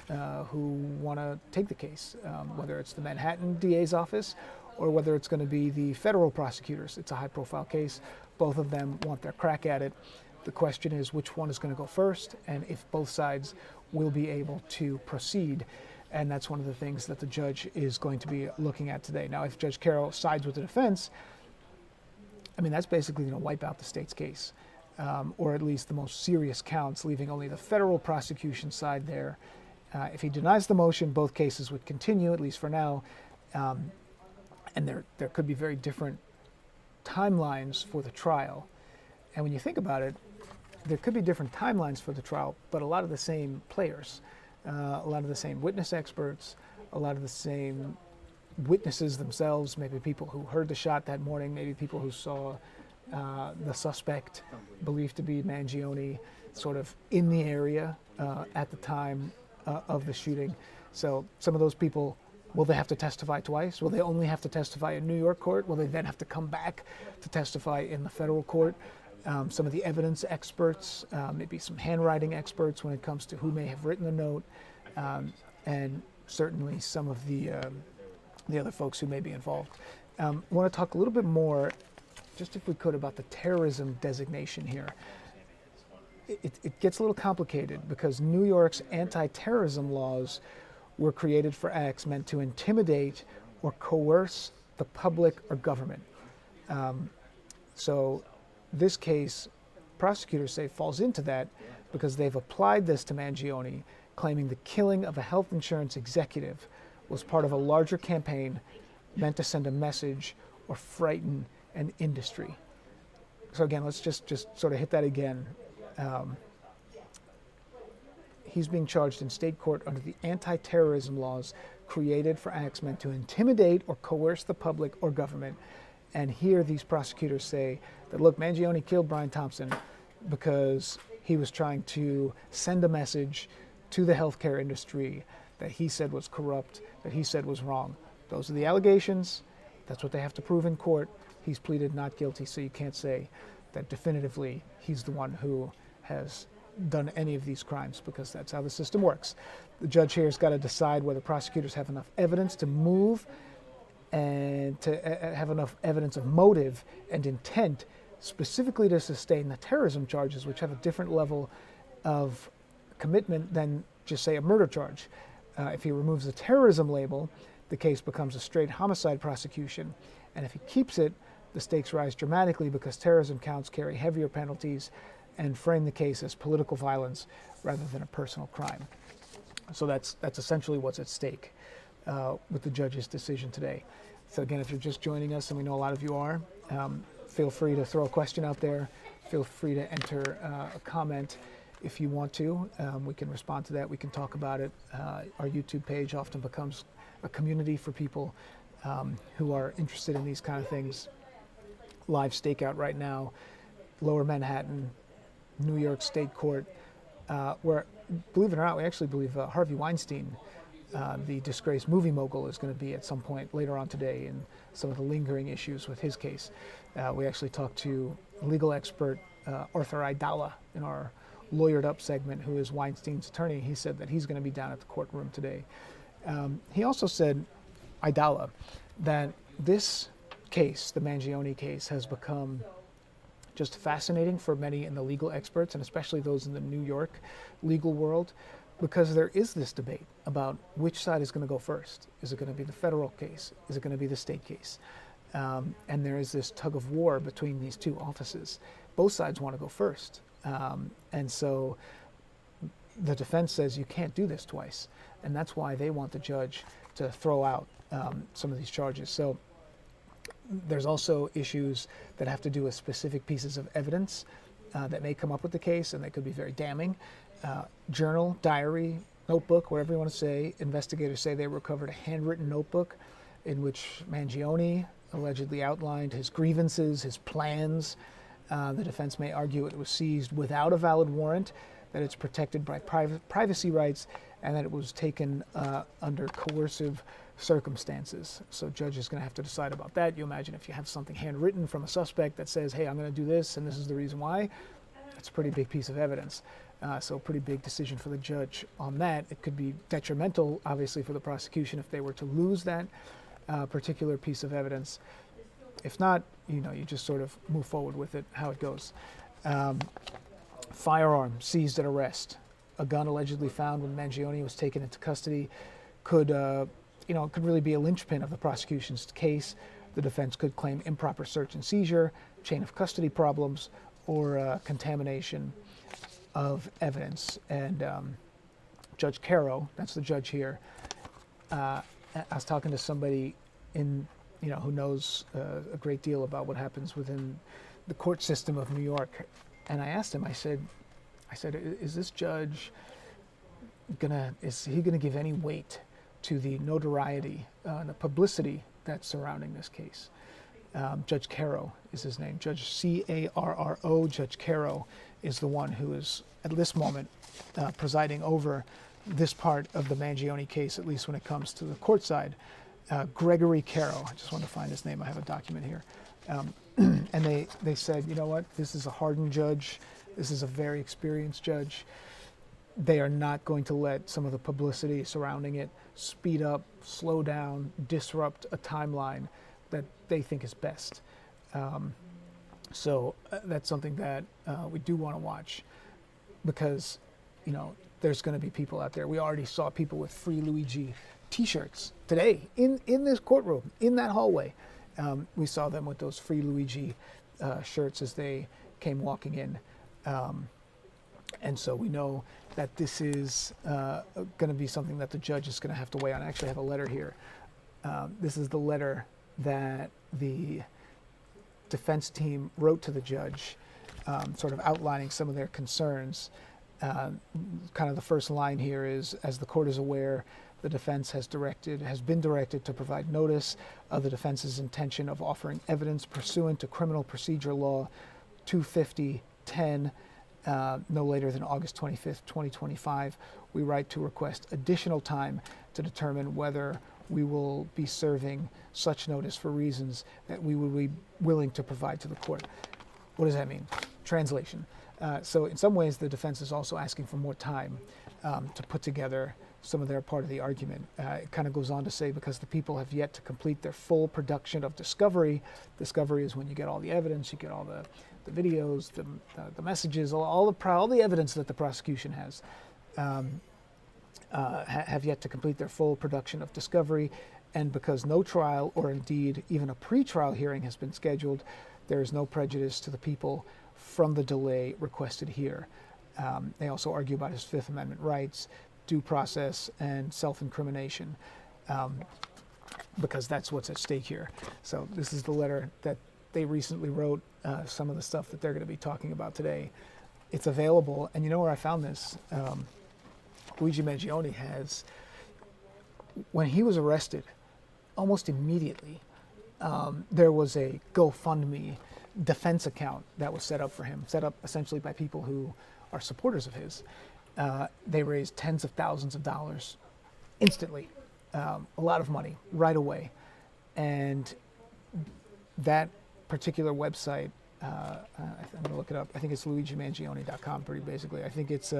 who want to take the case, whether it's the Manhattan DA's office or whether it's going to be the federal prosecutors. It's a high-profile case. Both of them want their crack at it. The question is which one is going to go first, and if both sides will be able to proceed. And that's one of the things that the judge is going to be looking at today. Now, if Judge Carroll sides with the defense, I mean, that's basically going to wipe out the state's case, or at least the most serious counts, leaving only the federal prosecution side there. If he denies the motion, both cases would continue, at least for now, and there could be very different timelines for the trial. And when you think about it, there could be different timelines for the trial, but a lot of the same players, a lot of the same witness experts, a lot of the same witnesses themselves, maybe people who heard the shot that morning, maybe people who saw the suspect believed to be Mangione sort of in the area at the time of the shooting. So some of those people, will they have to testify twice? Will they only have to testify in New York court? Will they then have to come back to testify in the federal court? Some of the evidence experts, maybe some handwriting experts when it comes to who may have written the note, and certainly some of the other folks who may be involved. I want to talk a little bit more, just if we could, about the terrorism designation here. It gets a little complicated because New York's anti-terrorism laws were created for acts meant to intimidate or coerce the public or government. So this case, prosecutors say, falls into that because they've applied this to Mangione, claiming the killing of a health insurance executive was part of a larger campaign meant to send a message or frighten an industry. So again, let's just sort of hit that again. he's being charged in state court under the anti-terrorism laws created for acts meant to intimidate or coerce the public or government. And here these prosecutors say that, look, Mangione killed Brian Thompson because he was trying to send a message to the healthcare industry that he said was corrupt, that he said was wrong. Those are the allegations. That's what they have to prove in court. He's pleaded not guilty, so you can't say that definitively he's the one who has done any of these crimes, because that's how the system works. The judge here has got to decide whether prosecutors have enough evidence to move and to have enough evidence of motive and intent specifically to sustain the terrorism charges, which have a different level of commitment than just say a murder charge. If he removes the terrorism label, the case becomes a straight homicide prosecution. And if he keeps it, the stakes rise dramatically because terrorism counts carry heavier penalties and frame the case as political violence rather than a personal crime. So that's essentially what's at stake with the judge's decision today. So again, if you're just joining us, and we know a lot of you are, feel free to throw a question out there. Feel free to enter a comment if you want to. We can respond to that. We can talk about it. Our YouTube page often becomes a community for people who are interested in these kind of things. Live stakeout right now, Lower Manhattan, New York State Court, where, believe it or not, we actually believe Harvey Weinstein, the disgraced movie mogul, is going to be at some point later on today in some of the lingering issues with his case. We actually talked to legal expert Arthur Aidala in our Lawyered Up segment, who is Weinstein's attorney. He said that he's going to be down at the courtroom today. He also said, Aidala, that this case, the Mangione case, has become just fascinating for many in the legal experts, and especially those in the New York legal world, because there is this debate about which side is going to go first. Is it going to be the federal case? Is it going to be the state case? And there is this tug of war between these two offices. Both sides want to go first. And so the defense says you can't do this twice. And that's why they want the judge to throw out some of these charges. So there's also issues that have to do with specific pieces of evidence that may come up with the case, and they could be very damning. Journal, diary, notebook, whatever you want to say. Investigators say they recovered a handwritten notebook in which Mangione allegedly outlined his grievances, his plans. The defense may argue it was seized without a valid warrant, that it's protected by privacy rights, and that it was taken under coercive circumstances. So judge is going to have to decide about that. You imagine if you have something handwritten from a suspect that says, hey, I'm going to do this, and this is the reason why, that's a pretty big piece of evidence. So a pretty big decision for the judge on that. It could be detrimental, obviously, for the prosecution if they were to lose that particular piece of evidence. If not, you just sort of move forward with it, how it goes. Firearm seized at arrest. A gun allegedly found when Mangione was taken into custody could really be a linchpin of the prosecution's case. The defense could claim improper search and seizure, chain of custody problems, or contamination of evidence. And Judge Caro, that's the judge here, I was talking to somebody who knows a great deal about what happens within the court system of New York, and I asked him. I said, is this judge is he gonna give any weight to the notoriety and the publicity that's surrounding this case? Judge Caro is his name. Judge C-A-R-R-O. Judge Caro is the one who is at this moment presiding over this part of the Mangione case, at least when it comes to the court side. Gregory Caro. I just want to find his name. I have a document here. And they said, you know what, this is a hardened judge. This is a very experienced judge. They are not going to let some of the publicity surrounding it speed up, slow down, disrupt a timeline that they think is best. So that's something that we do want to watch, because there's going to be people out there. We already saw people with Free Luigi T-shirts today in this courtroom, in that hallway. We saw them with those Free Luigi shirts as they came walking in. And so we know that this is going to be something that the judge is going to have to weigh on. I actually have a letter here. This is the letter that the defense team wrote to the judge, sort of outlining some of their concerns. Kind of the first line here is, as the court is aware, the defense has been directed to provide notice of the defense's intention of offering evidence pursuant to Criminal Procedure Law 250-10 no later than August 25th, 2025. We write to request additional time to determine whether we will be serving such notice for reasons that we would be willing to provide to the court. What does that mean? Translation. So in some ways, the defense is also asking for more time to put together some of their part of the argument. It kind of goes on to say, because the people have yet to complete their full production of discovery. Discovery is when you get all the evidence, you get all the videos, the messages, all the evidence that the prosecution has. Have yet to complete their full production of discovery, and because no trial or indeed even a pre-trial hearing has been scheduled, there is no prejudice to the people from the delay requested here. They also argue about his Fifth Amendment rights, due process, and self-incrimination, because that's what's at stake here. So this is the letter that they recently wrote, some of the stuff that they're going to be talking about today. It's available, and you know where I found this? Luigi Mangione has, when he was arrested, almost immediately, there was a GoFundMe defense account that was set up for him, set up essentially by people who are supporters of his. They raised tens of thousands of dollars instantly, a lot of money right away. And that particular website, I'm going to look it up. I think it's luigimangione.com, pretty basically. I think it's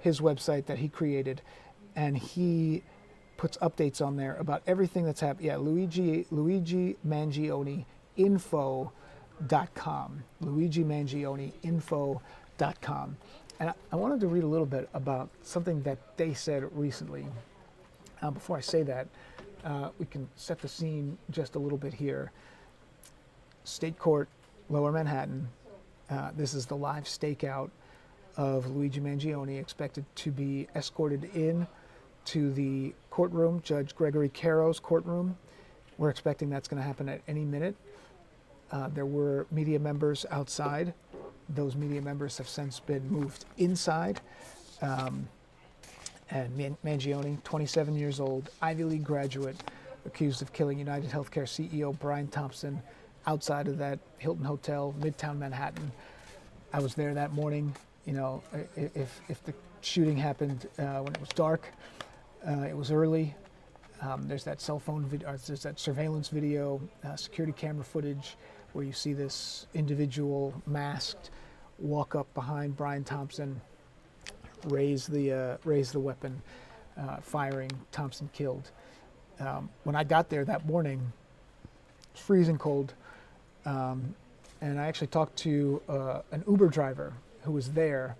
his website that he created, and he puts updates on there about everything that's happened. Yeah, luigimangione.info.com. luigimangione.info.com. And I wanted to read a little bit about something that they said recently. Before I say that, we can set the scene just a little bit here. State Court, Lower Manhattan. This is the live stakeout of Luigi Mangione, expected to be escorted in to the courtroom, Judge Gregory Caro's courtroom. We're expecting that's going to happen at any minute. There were media members outside. Those media members have since been moved inside. And Mangione, 27 years old, Ivy League graduate, accused of killing UnitedHealthcare CEO Brian Thompson outside of that Hilton Hotel, Midtown Manhattan. I was there that morning. You know, if the shooting happened when it was dark, it was early. There's that cell phone video, there's that surveillance video, security camera footage where you see this individual masked walk up behind Brian Thompson, raise the weapon, firing. Thompson killed. When I got there that morning, it was freezing cold, and I actually talked to an Uber driver who was there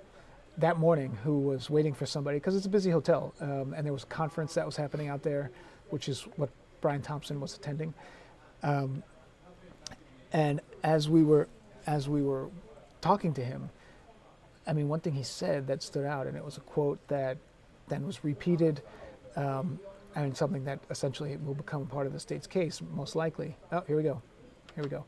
that morning, who was waiting for somebody, because it's a busy hotel, and there was a conference that was happening out there, which is what Brian Thompson was attending. And as we were talking to him, I mean, one thing he said that stood out, and it was a quote that then was repeated, and something that essentially will become part of the state's case, most likely. Oh, here we go. Here we go.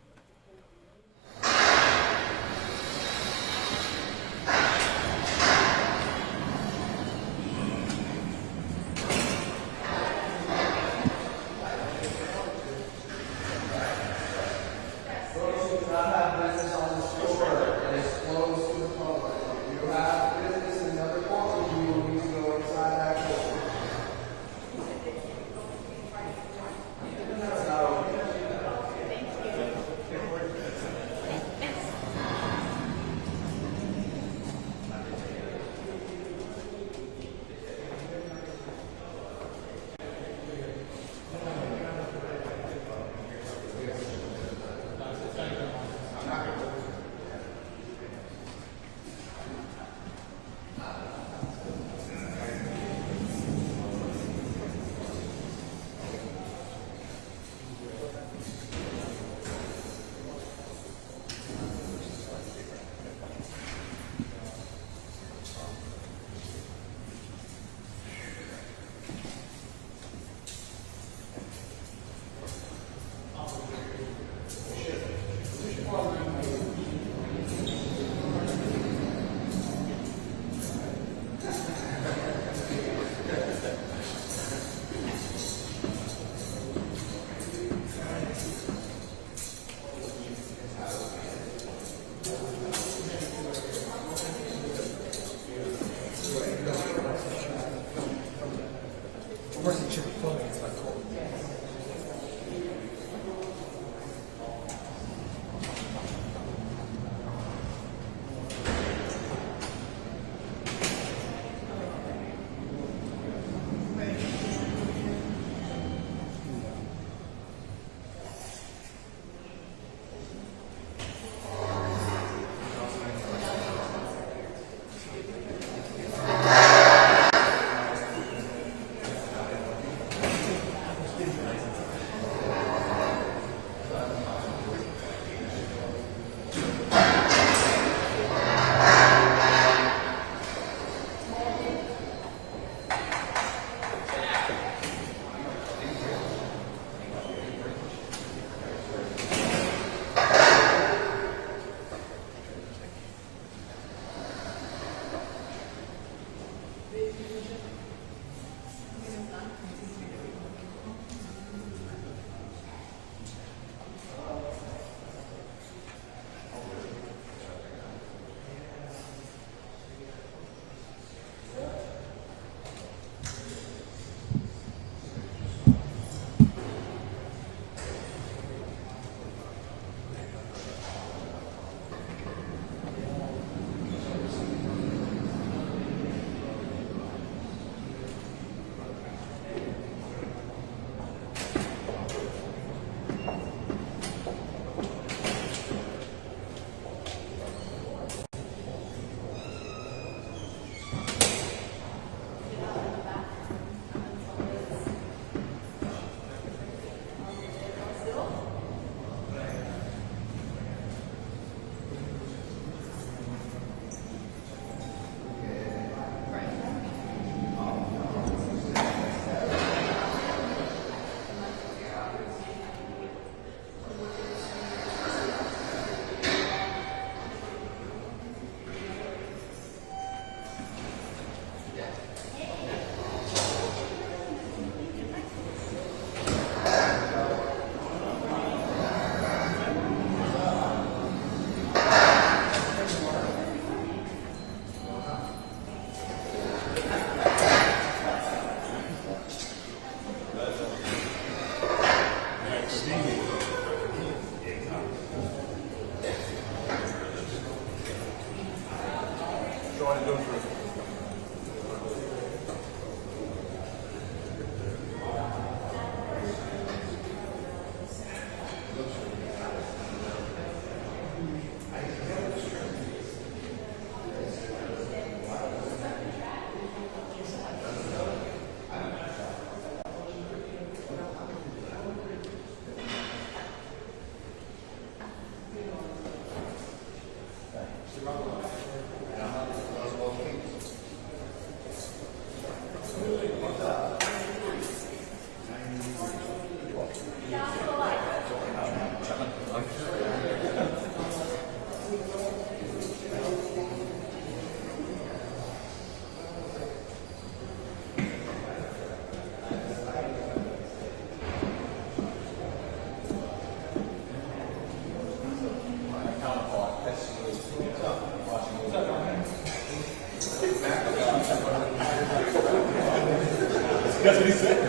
That's what he said.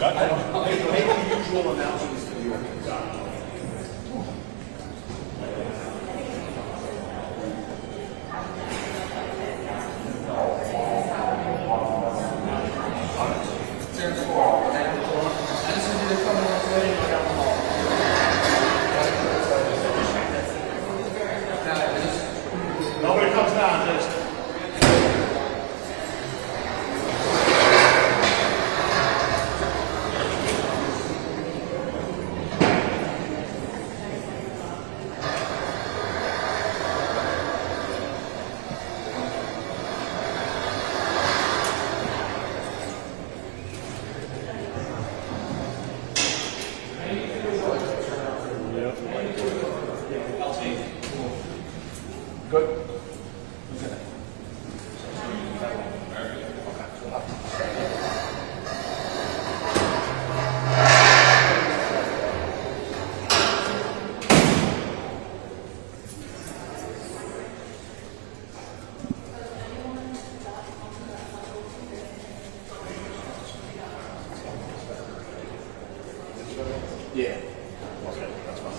Make the usual announcements to the audience. Nobody comes down, just. Good. Yeah. Okay, that's fine.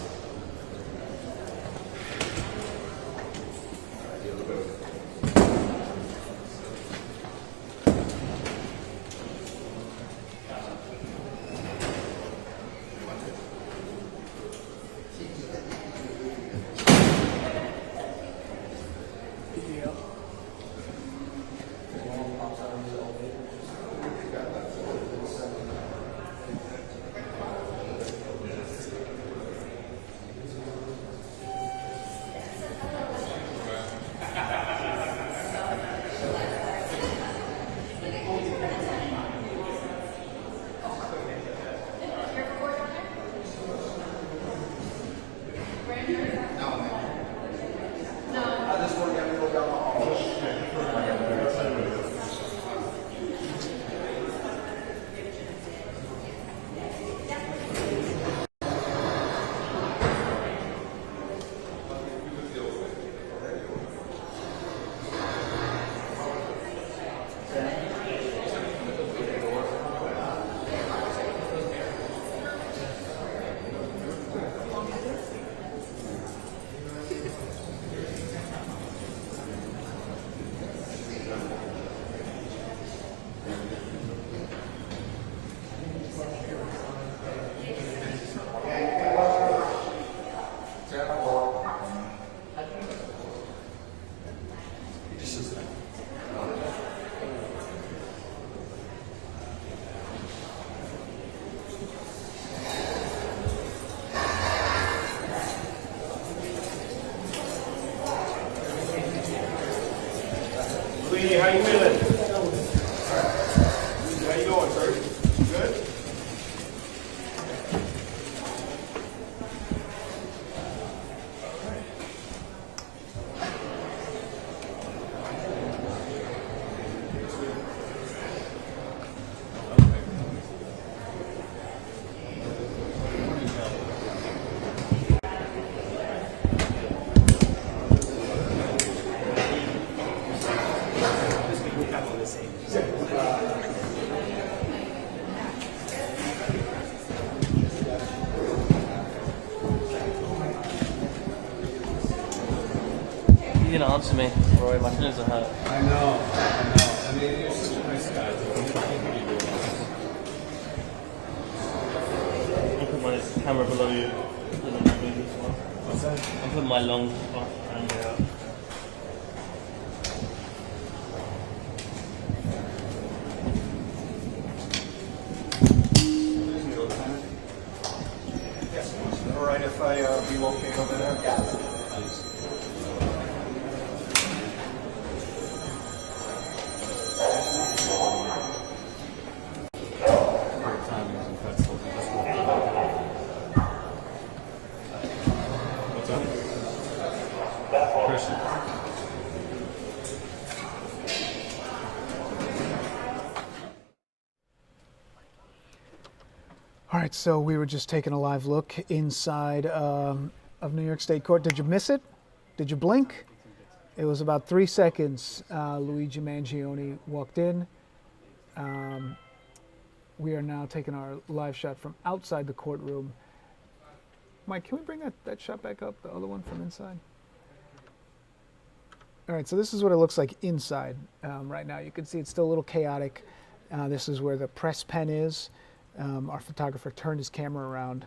Luigi, how you feeling? How you going, sir? Good? You didn't answer me, Roy. My feelings are hurt. I know. I mean, you're such a nice guy. I'll put my camera below you. What's that? I'll put my long camera out. Yes. All right if I relocate over there? Yeah. Please. All right, so we were just taking a live look inside of New York State Court. Did you miss it? Did you blink? It was about 3 seconds. Luigi Mangione walked in, we are now taking our live shot from outside the courtroom. Mike, can we bring that shot back up, the other one from inside? All right, so this is what it looks like inside right now. You can see it's still a little chaotic. This is where the press pen is. Our photographer turned his camera around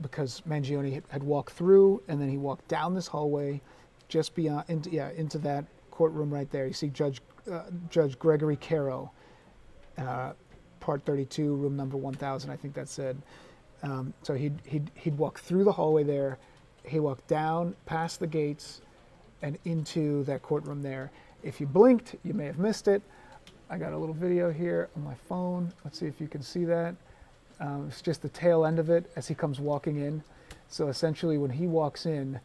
because Mangione had walked through, and then he walked down this hallway just beyond, into that courtroom right there. You see Judge Gregory Caro, Part 32, room number 1000, I think that said. So he'd walk through the hallway there. He walked down past the gates and into that courtroom there. If you blinked, you may have missed it. I got a little video here on my phone. Let's see if you can see that. It's just the tail end of it as he comes walking in. So essentially when he walks in,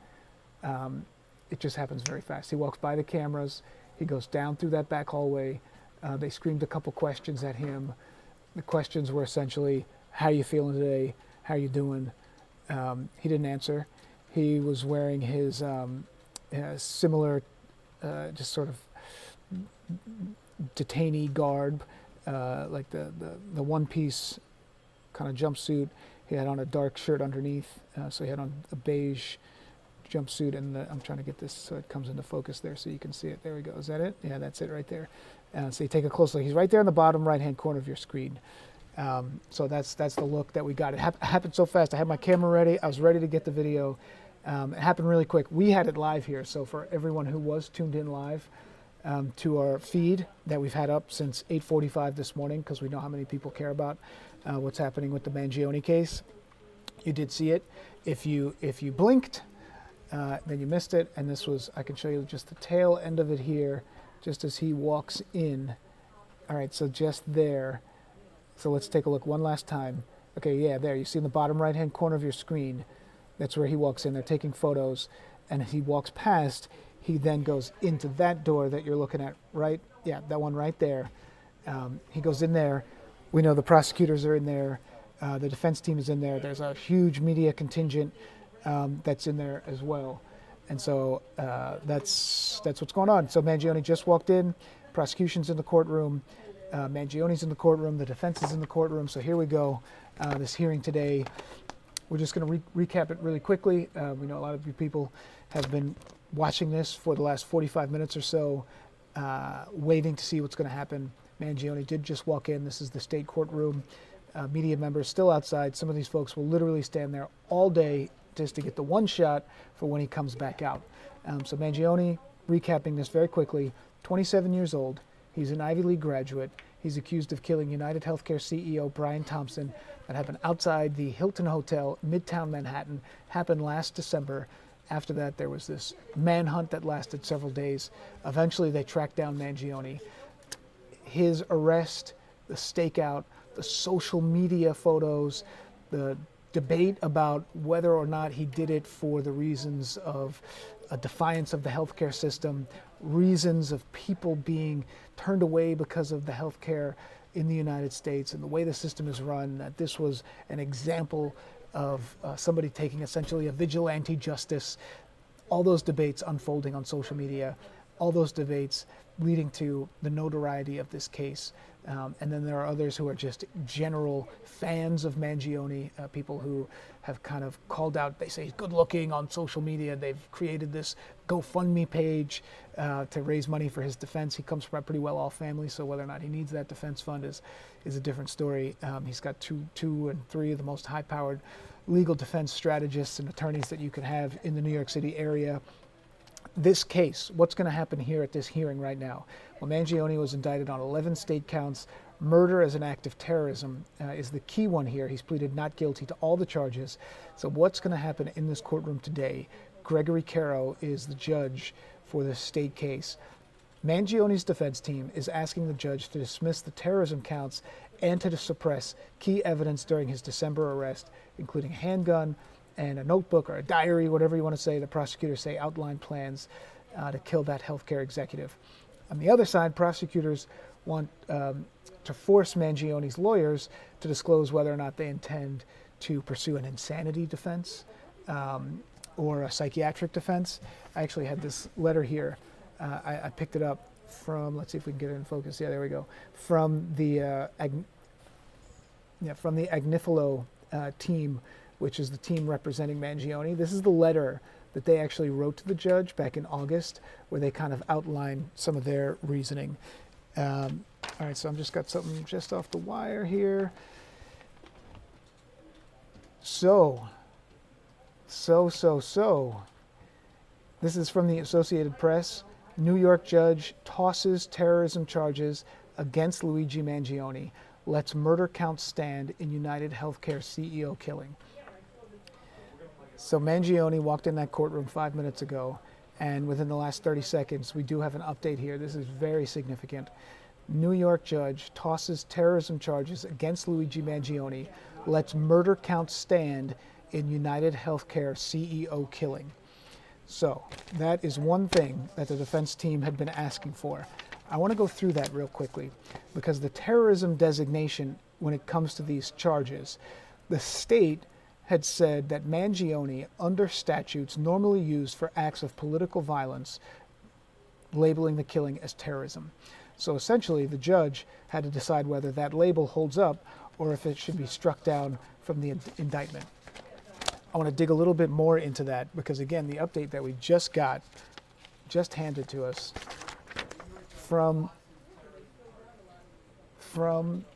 it just happens very fast. He walks by the cameras. He goes down through that back hallway. They screamed a couple questions at him. The questions were essentially, how are you feeling today? How are you doing? He didn't answer. He was wearing his similar, just sort of detainee garb, like the one-piece kind of jumpsuit. He had on a dark shirt underneath, so he had on a beige jumpsuit, and I'm trying to get this so it comes into focus there so you can see it. There we go. Is that it? Yeah, that's it right there. So you take a close look. He's right there in the bottom right-hand corner of your screen. So that's the look that we got. It happened so fast. I had my camera ready. I was ready to get the video. It happened really quick. We had it live here, so for everyone who was tuned in live to our feed that we've had up since 8:45 this morning, because we know how many people care about what's happening with the Mangione case. You did see it. If you blinked, then you missed it. And this was, I can show you just the tail end of it here, just as he walks in. All right, so just there. So let's take a look one last time. Okay, yeah, there. You see in the bottom right-hand corner of your screen, that's where he walks in. They're taking photos, and he walks past. He then goes into that door that you're looking at, right? Yeah, that one right there. He goes in there. We know the prosecutors are in there. The defense team is in there. There's a huge media contingent that's in there as well. And so that's what's going on. So Mangione just walked in. Prosecution's in the courtroom. Mangione's in the courtroom. The defense is in the courtroom. So here we go. This hearing today. We're just going to recap it really quickly. We know a lot of you people have been watching this for the last 45 minutes or so, waiting to see what's going to happen. Mangione did just walk in. This is the state courtroom. Media members still outside. Some of these folks will literally stand there all day just to get the one shot for when he comes back out. So Mangione, recapping this very quickly, 27 years old. He's an Ivy League graduate. He's accused of killing UnitedHealthcare CEO Brian Thompson. That happened outside the Hilton Hotel, Midtown Manhattan. Happened last December. After that, there was this manhunt that lasted several days. Eventually, they tracked down Mangione. His arrest, the stakeout, the social media photos, the debate about whether or not he did it for the reasons of a defiance of the healthcare system, reasons of people being turned away because of the healthcare in the United States and the way the system is run, that this was an example of somebody taking essentially a vigilante justice. All those debates unfolding on social media, all those debates leading to the notoriety of this case. And then there are others who are just general fans of Mangione, people who have kind of called out, they say he's good looking on social media. They've created this GoFundMe page to raise money for his defense. He comes from a pretty well-off family, so whether or not he needs that defense fund is a different story. He's got two and three of the most high-powered legal defense strategists and attorneys that you can have in the New York City area. This case, what's going to happen here at this hearing right now? Well, Mangione was indicted on 11 state counts. Murder as an act of terrorism is the key one here. He's pleaded not guilty to all the charges. So what's going to happen in this courtroom today? Gregory Caro is the judge for this state case. Mangione's defense team is asking the judge to dismiss the terrorism counts and to suppress key evidence during his December arrest, including a handgun and a notebook or a diary, whatever you want to say. The prosecutors say outline plans to kill that healthcare executive. On the other side, prosecutors want to force Mangione's lawyers to disclose whether or not they intend to pursue an insanity defense or a psychiatric defense. I actually had this letter here. I picked it up from, let's see if we can get it in focus. Yeah, there we go. From the from the Agnifilo team, which is the team representing Mangione. This is the letter that they actually wrote to the judge back in August, where they kind of outline some of their reasoning. All right, so I've just got something just off the wire here. So. This is from the Associated Press. New York judge tosses terrorism charges against Luigi Mangione. Lets murder count stand in UnitedHealthcare CEO killing. So Mangione walked in that courtroom 5 minutes ago, and within the last 30 seconds, we do have an update here. This is very significant. New York judge tosses terrorism charges against Luigi Mangione. Lets murder count stand in UnitedHealthcare CEO killing. So that is one thing that the defense team had been asking for. I want to go through that real quickly, because the terrorism designation, when it comes to these charges, the state had said that Mangione, under statutes normally used for acts of political violence, labeling the killing as terrorism. So essentially, the judge had to decide whether that label holds up or if it should be struck down from the indictment. I want to dig a little bit more into that, because again, the update that we just got, just handed to us from,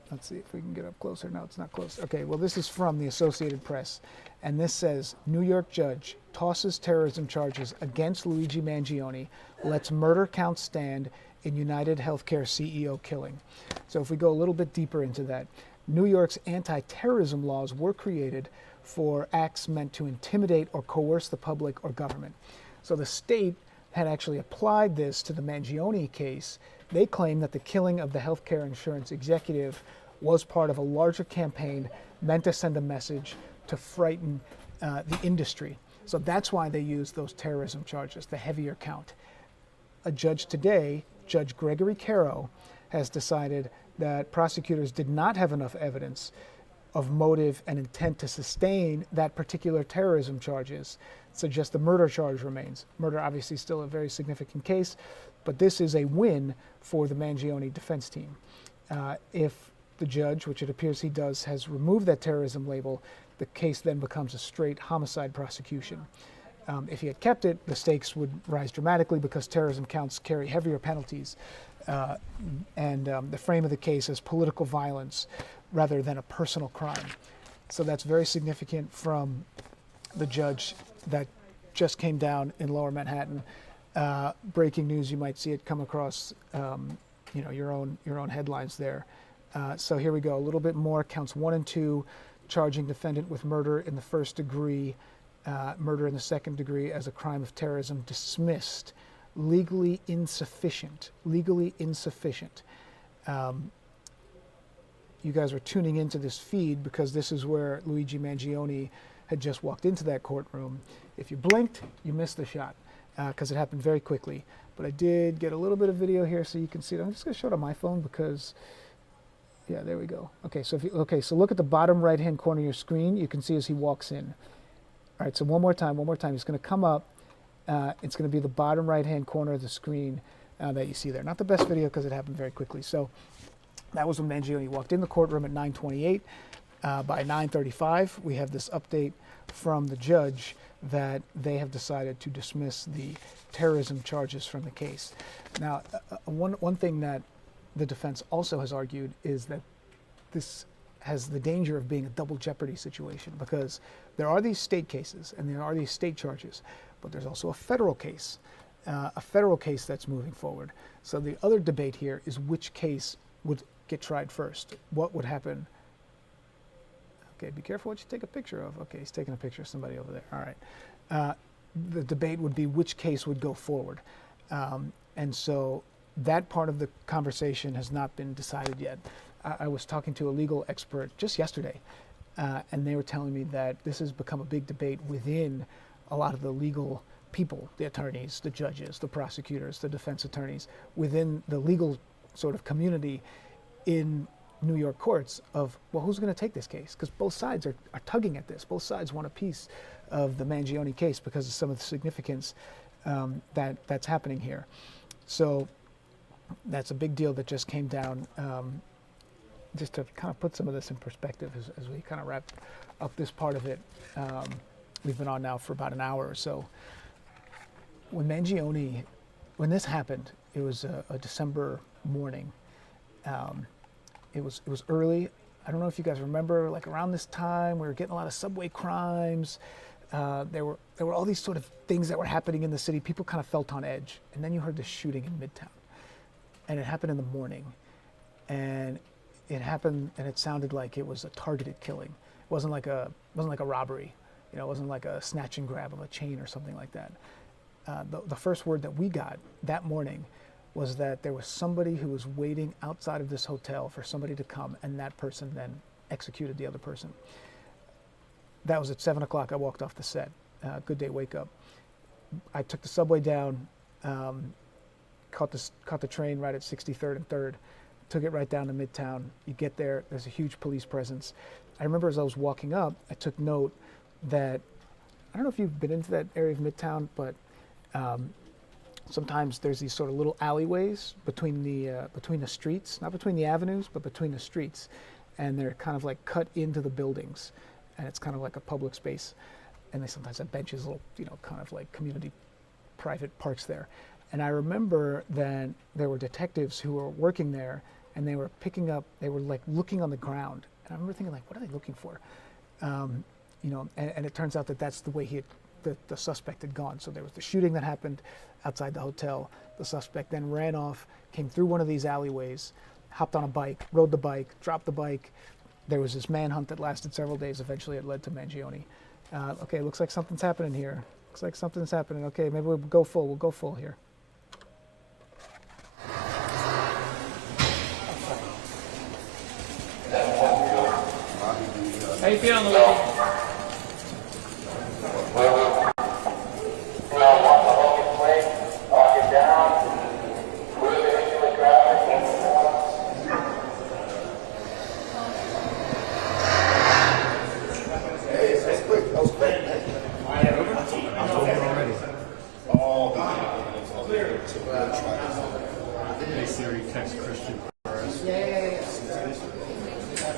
let's see if we can get up closer. No, it's not close. Okay, well, this is from the Associated Press, and this says, New York judge tosses terrorism charges against Luigi Mangione, lets murder count stand in UnitedHealthcare CEO killing. So if we go a little bit deeper into that, New York's anti-terrorism laws were created for acts meant to intimidate or coerce the public or government. So the state had actually applied this to the Mangione case. They claim that the killing of the healthcare insurance executive was part of a larger campaign meant to send a message to frighten the industry. So that's why they used those terrorism charges, the heavier count. A judge today, Judge Gregory Caro, has decided that prosecutors did not have enough evidence of motive and intent to sustain that particular terrorism charges, suggest the murder charge remains. Murder obviously still a very significant case, but this is a win for the Mangione defense team. If the judge, which it appears he does, has removed that terrorism label, the case then becomes a straight homicide prosecution. If he had kept it, the stakes would rise dramatically, because terrorism counts carry heavier penalties, and the frame of the case is political violence rather than a personal crime. So that's very significant from the judge that just came down in Lower Manhattan. Breaking news, you might see it come across your own headlines there. So here we go, a little bit more. Counts 1 and 2, charging defendant with murder in the first degree, murder in the second degree as a crime of terrorism, dismissed. Legally insufficient. You guys are tuning into this feed because this is where Luigi Mangione had just walked into that courtroom. If you blinked, you missed the shot, because it happened very quickly. But I did get a little bit of video here so you can see it. I'm just going to show it on my phone because, yeah, there we go. Okay, so so look at the bottom right-hand corner of your screen. You can see as he walks in. All right, so one more time. He's going to come up. It's going to be the bottom right-hand corner of the screen that you see there. Not the best video because it happened very quickly. So that was when Mangione walked in the courtroom at 9:28. By 9:35, we have this update from the judge that they have decided to dismiss the terrorism charges from the case. Now, one thing that the defense also has argued is that this has the danger of being a double jeopardy situation, because there are these state cases and there are these state charges, but there's also a federal case that's moving forward. So the other debate here is which case would get tried first. What would happen? Okay, be careful what you take a picture of. Okay, he's taking a picture of somebody over there. All right. The debate would be which case would go forward. And so that part of the conversation has not been decided yet. I was talking to a legal expert just yesterday, and they were telling me that this has become a big debate within a lot of the legal people, the attorneys, the judges, the prosecutors, the defense attorneys, within the legal sort of community in New York courts of, well, who's going to take this case? Because both sides are tugging at this. Both sides want a piece of the Mangione case because of some of the significance that's happening here. So that's a big deal that just came down just to kind of put some of this in perspective as we kind of wrap up this part of it. We've been on now for about an hour or so. When this happened, it was a December morning. It was early. I don't know if you guys remember, like around this time, we were getting a lot of subway crimes. There were all these sort of things that were happening in the city. People kind of felt on edge. And then you heard the shooting in Midtown. And it happened in the morning. And it happened, and it sounded like it was a targeted killing. It wasn't like a robbery. It wasn't like a snatch and grab of a chain or something like that. The first word that we got that morning was that there was somebody who was waiting outside of this hotel for somebody to come, and that person then executed the other person. That was at 7 o'clock. I walked off the set. Good day, wake up. I took the subway down, caught the train right at 63rd and 3rd, took it right down to Midtown. You get there, there's a huge police presence. I remember as I was walking up, I took note that, I don't know if you've been into that area of Midtown, but sometimes there's these sort of little alleyways between the streets, not between the avenues, but between the streets. And they're kind of like cut into the buildings. And it's kind of like a public space. And they sometimes have benches, little, kind of like community private parks there. And I remember that there were detectives who were working there, and they were like looking on the ground. And I remember thinking, like, what are they looking for? And it turns out that that's the way the suspect had gone. So there was the shooting that happened outside the hotel. The suspect then ran off, came through one of these alleyways, hopped on a bike, rode the bike, dropped the bike. There was this manhunt that lasted several days. Eventually it led to Mangione. Okay, looks like something's happening here. Looks like something's happening. Okay, maybe we'll go full. We'll go full here. How you feeling, Luigi? Hey Siri, text Christian for us.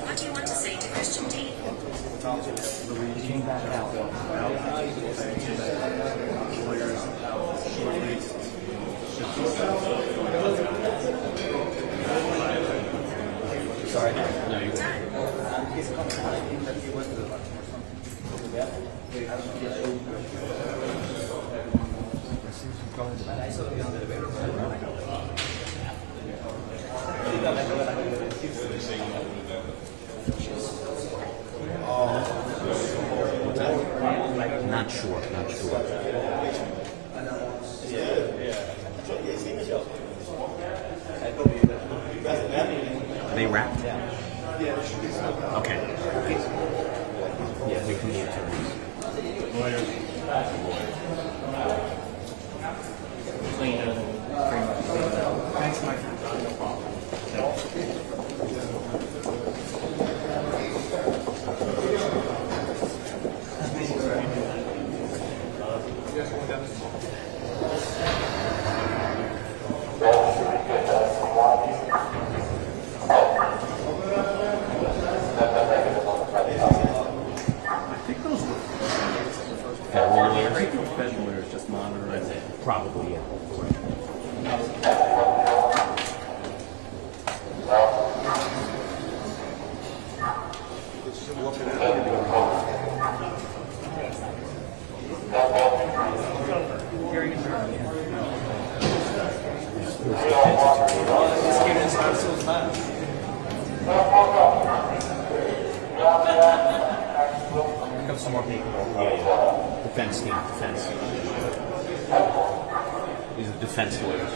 What do you want to say to Christian D? Luigi came back out. Lawyers shortly. Sorry. No, you're Not sure. Are they wrapped? Okay. Yeah, we can get to lawyers. Thanks, Mike. No problem. Federal lawyers just monitoring. Probably, yeah. Some more people. Yeah. Defense team. These are defense lawyers.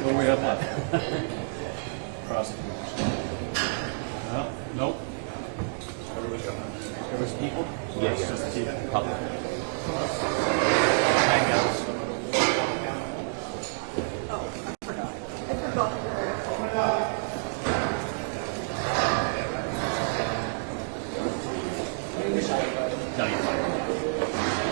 What are we up on? Prosecution. Nope. There was people. Yeah, It's yeah. just keep it Public. hangouts. No, you're fine.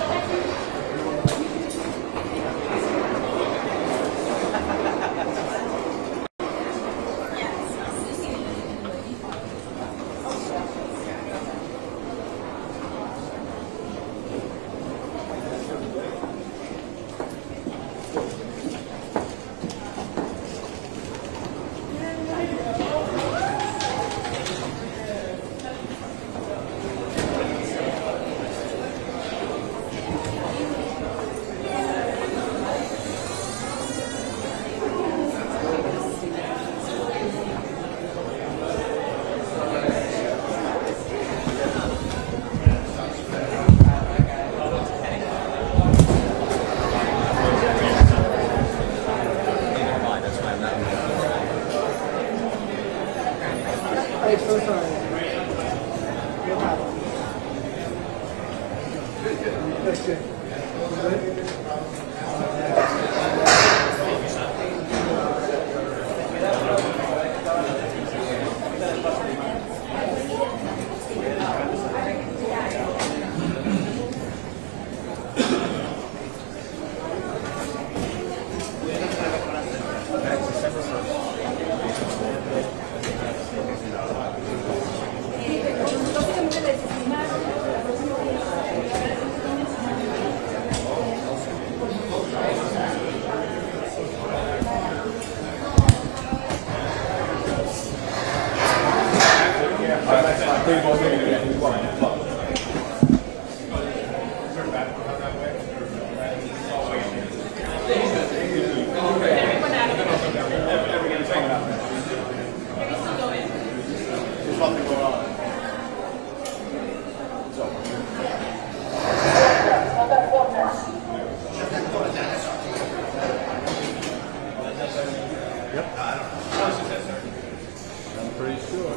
I'm pretty sure.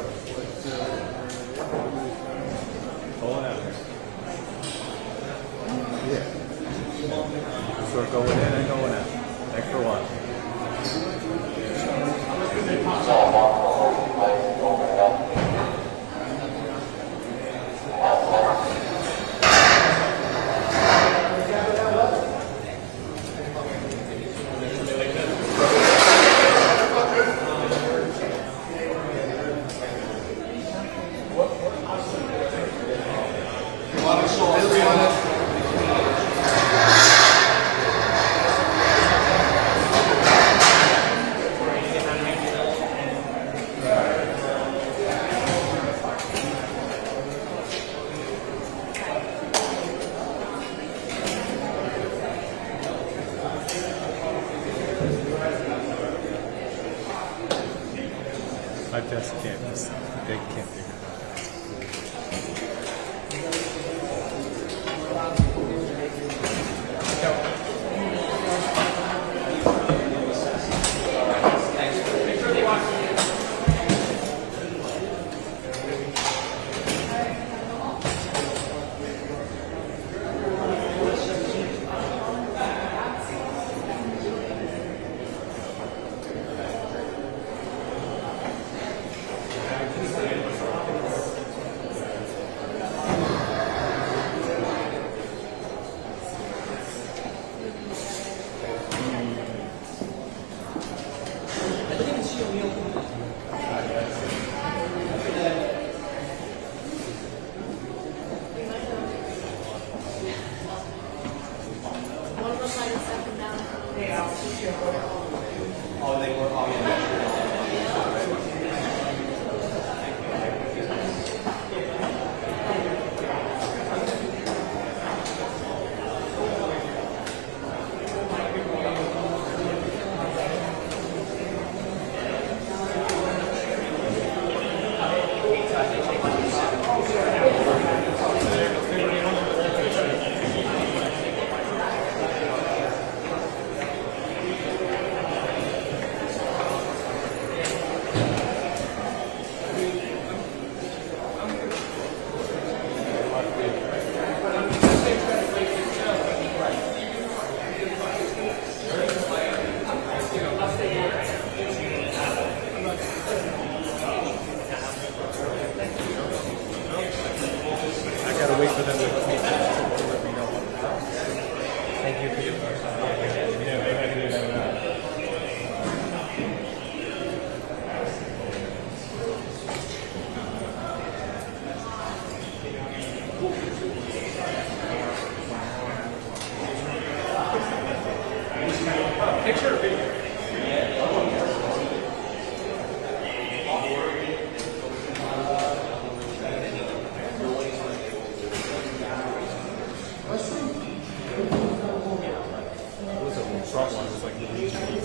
Hold on. Yeah. So going in and going out. Extra one. I just can't. They can't figure it out. Front one was like Luigi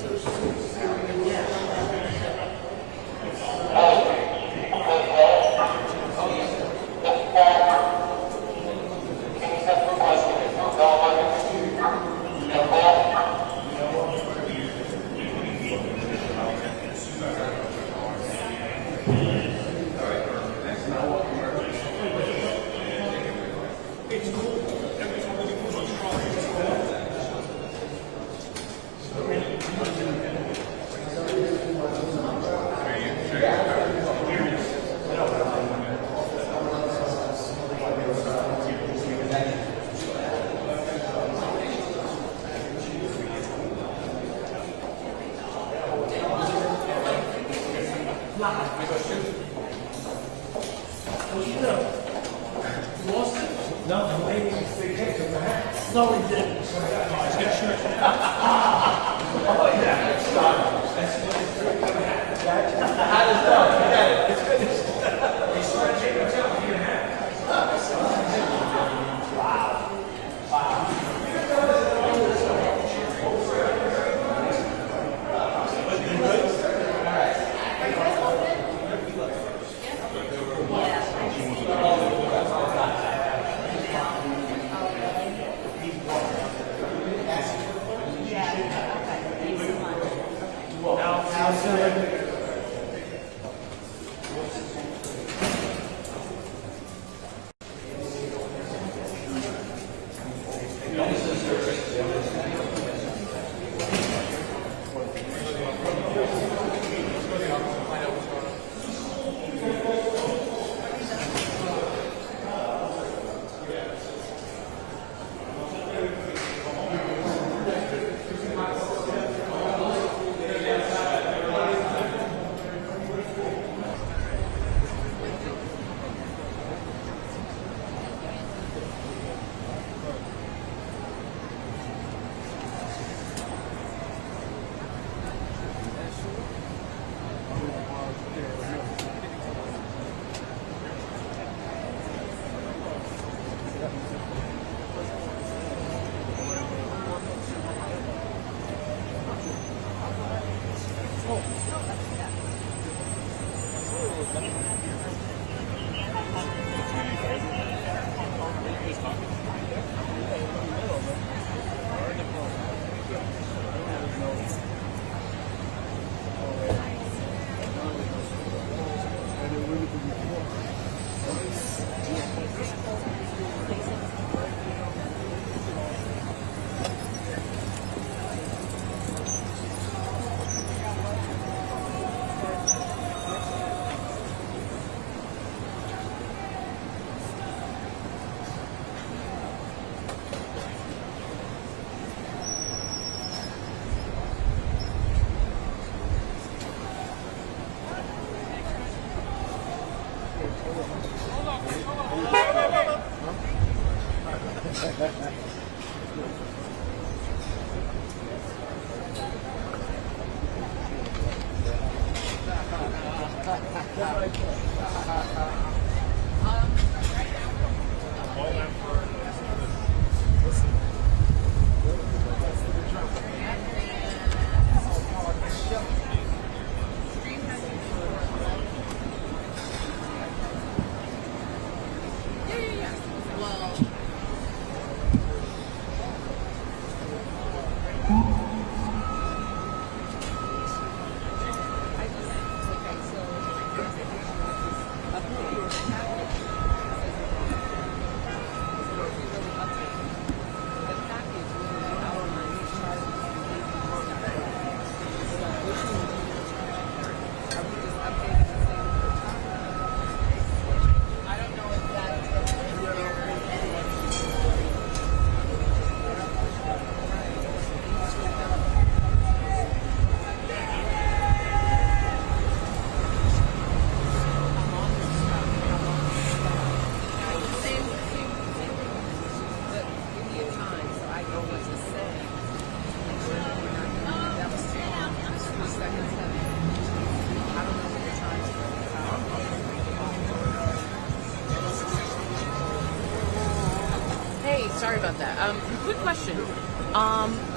Sorry about that. Quick question.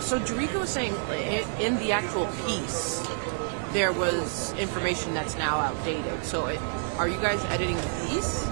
So Jericho was saying in the actual piece, there was information that's now outdated. So are you guys editing the piece?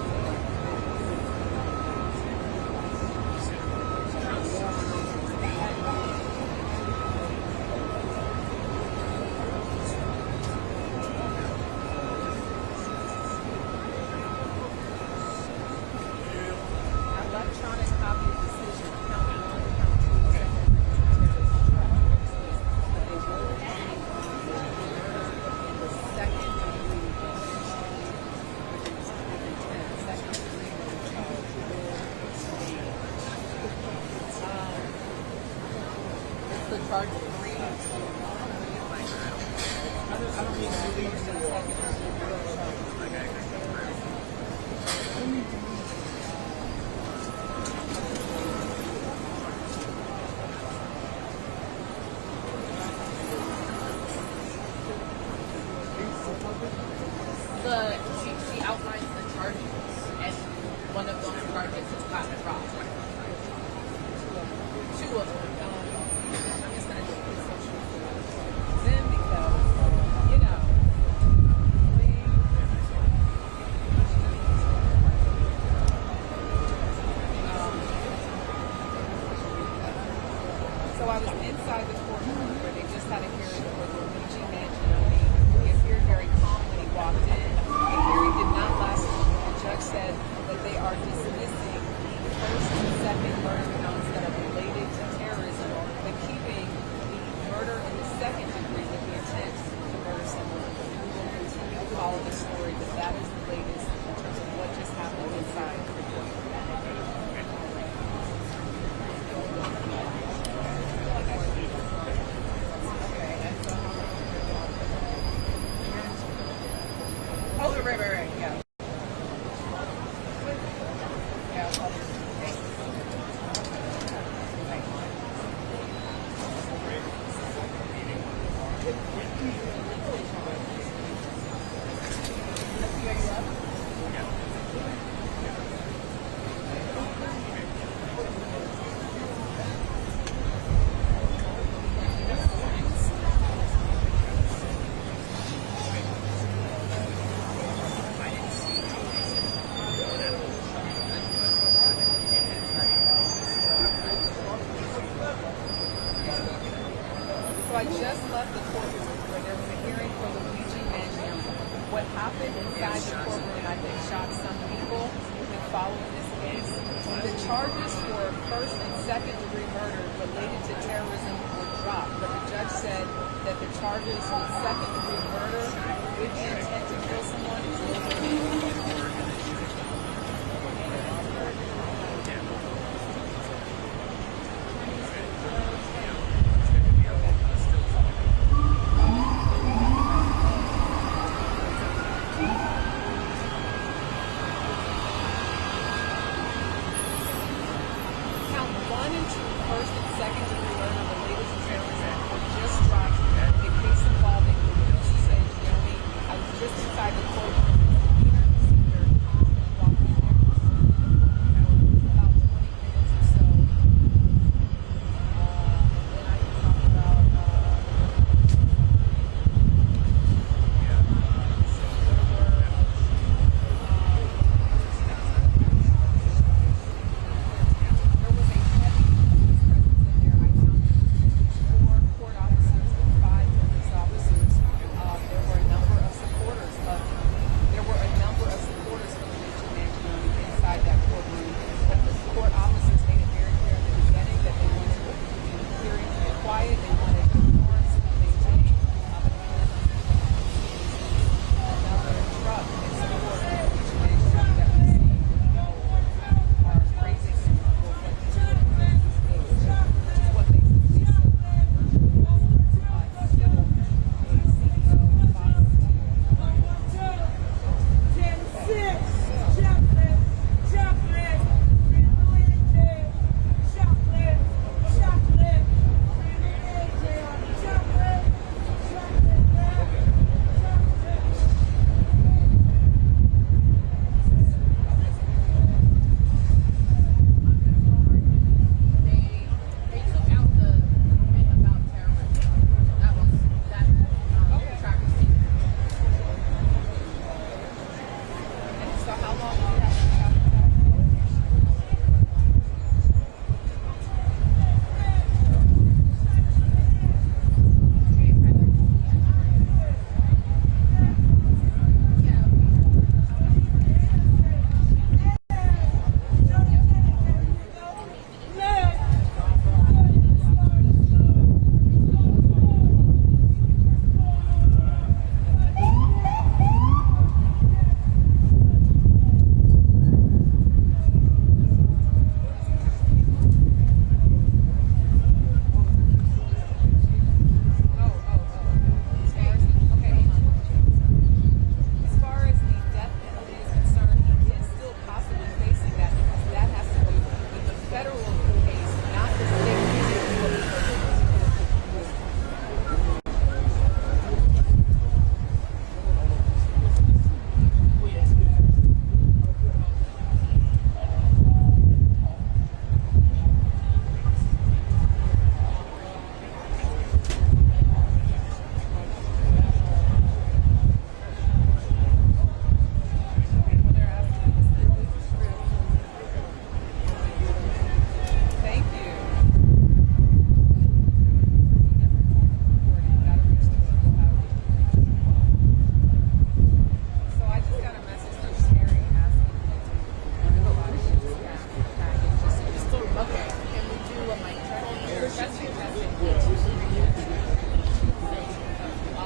She outlines the charges, and one of those charges is cotton rock. Two of them. I'm just gonna do this then because, you know, so I was inside the courtroom where they just had a hearing with Luigi Mangione. He appeared very calm when he walked in. The hearing did not last long. The judge said that they are dismissing the first and second murder counts that are related to terrorism, but keeping the murder in the second degree with the intent to murder someone. We will continue to follow the story, but that is the latest in terms of what just happened inside. Oh, right, yeah. So I just left the courtroom where there was a hearing for Luigi Mangione. What happened inside the courtroom, I think, shocked some people who've been following this case. The charges for first and second degree murder related to terrorism were dropped, but the judge said that the charges for second degree murder with intent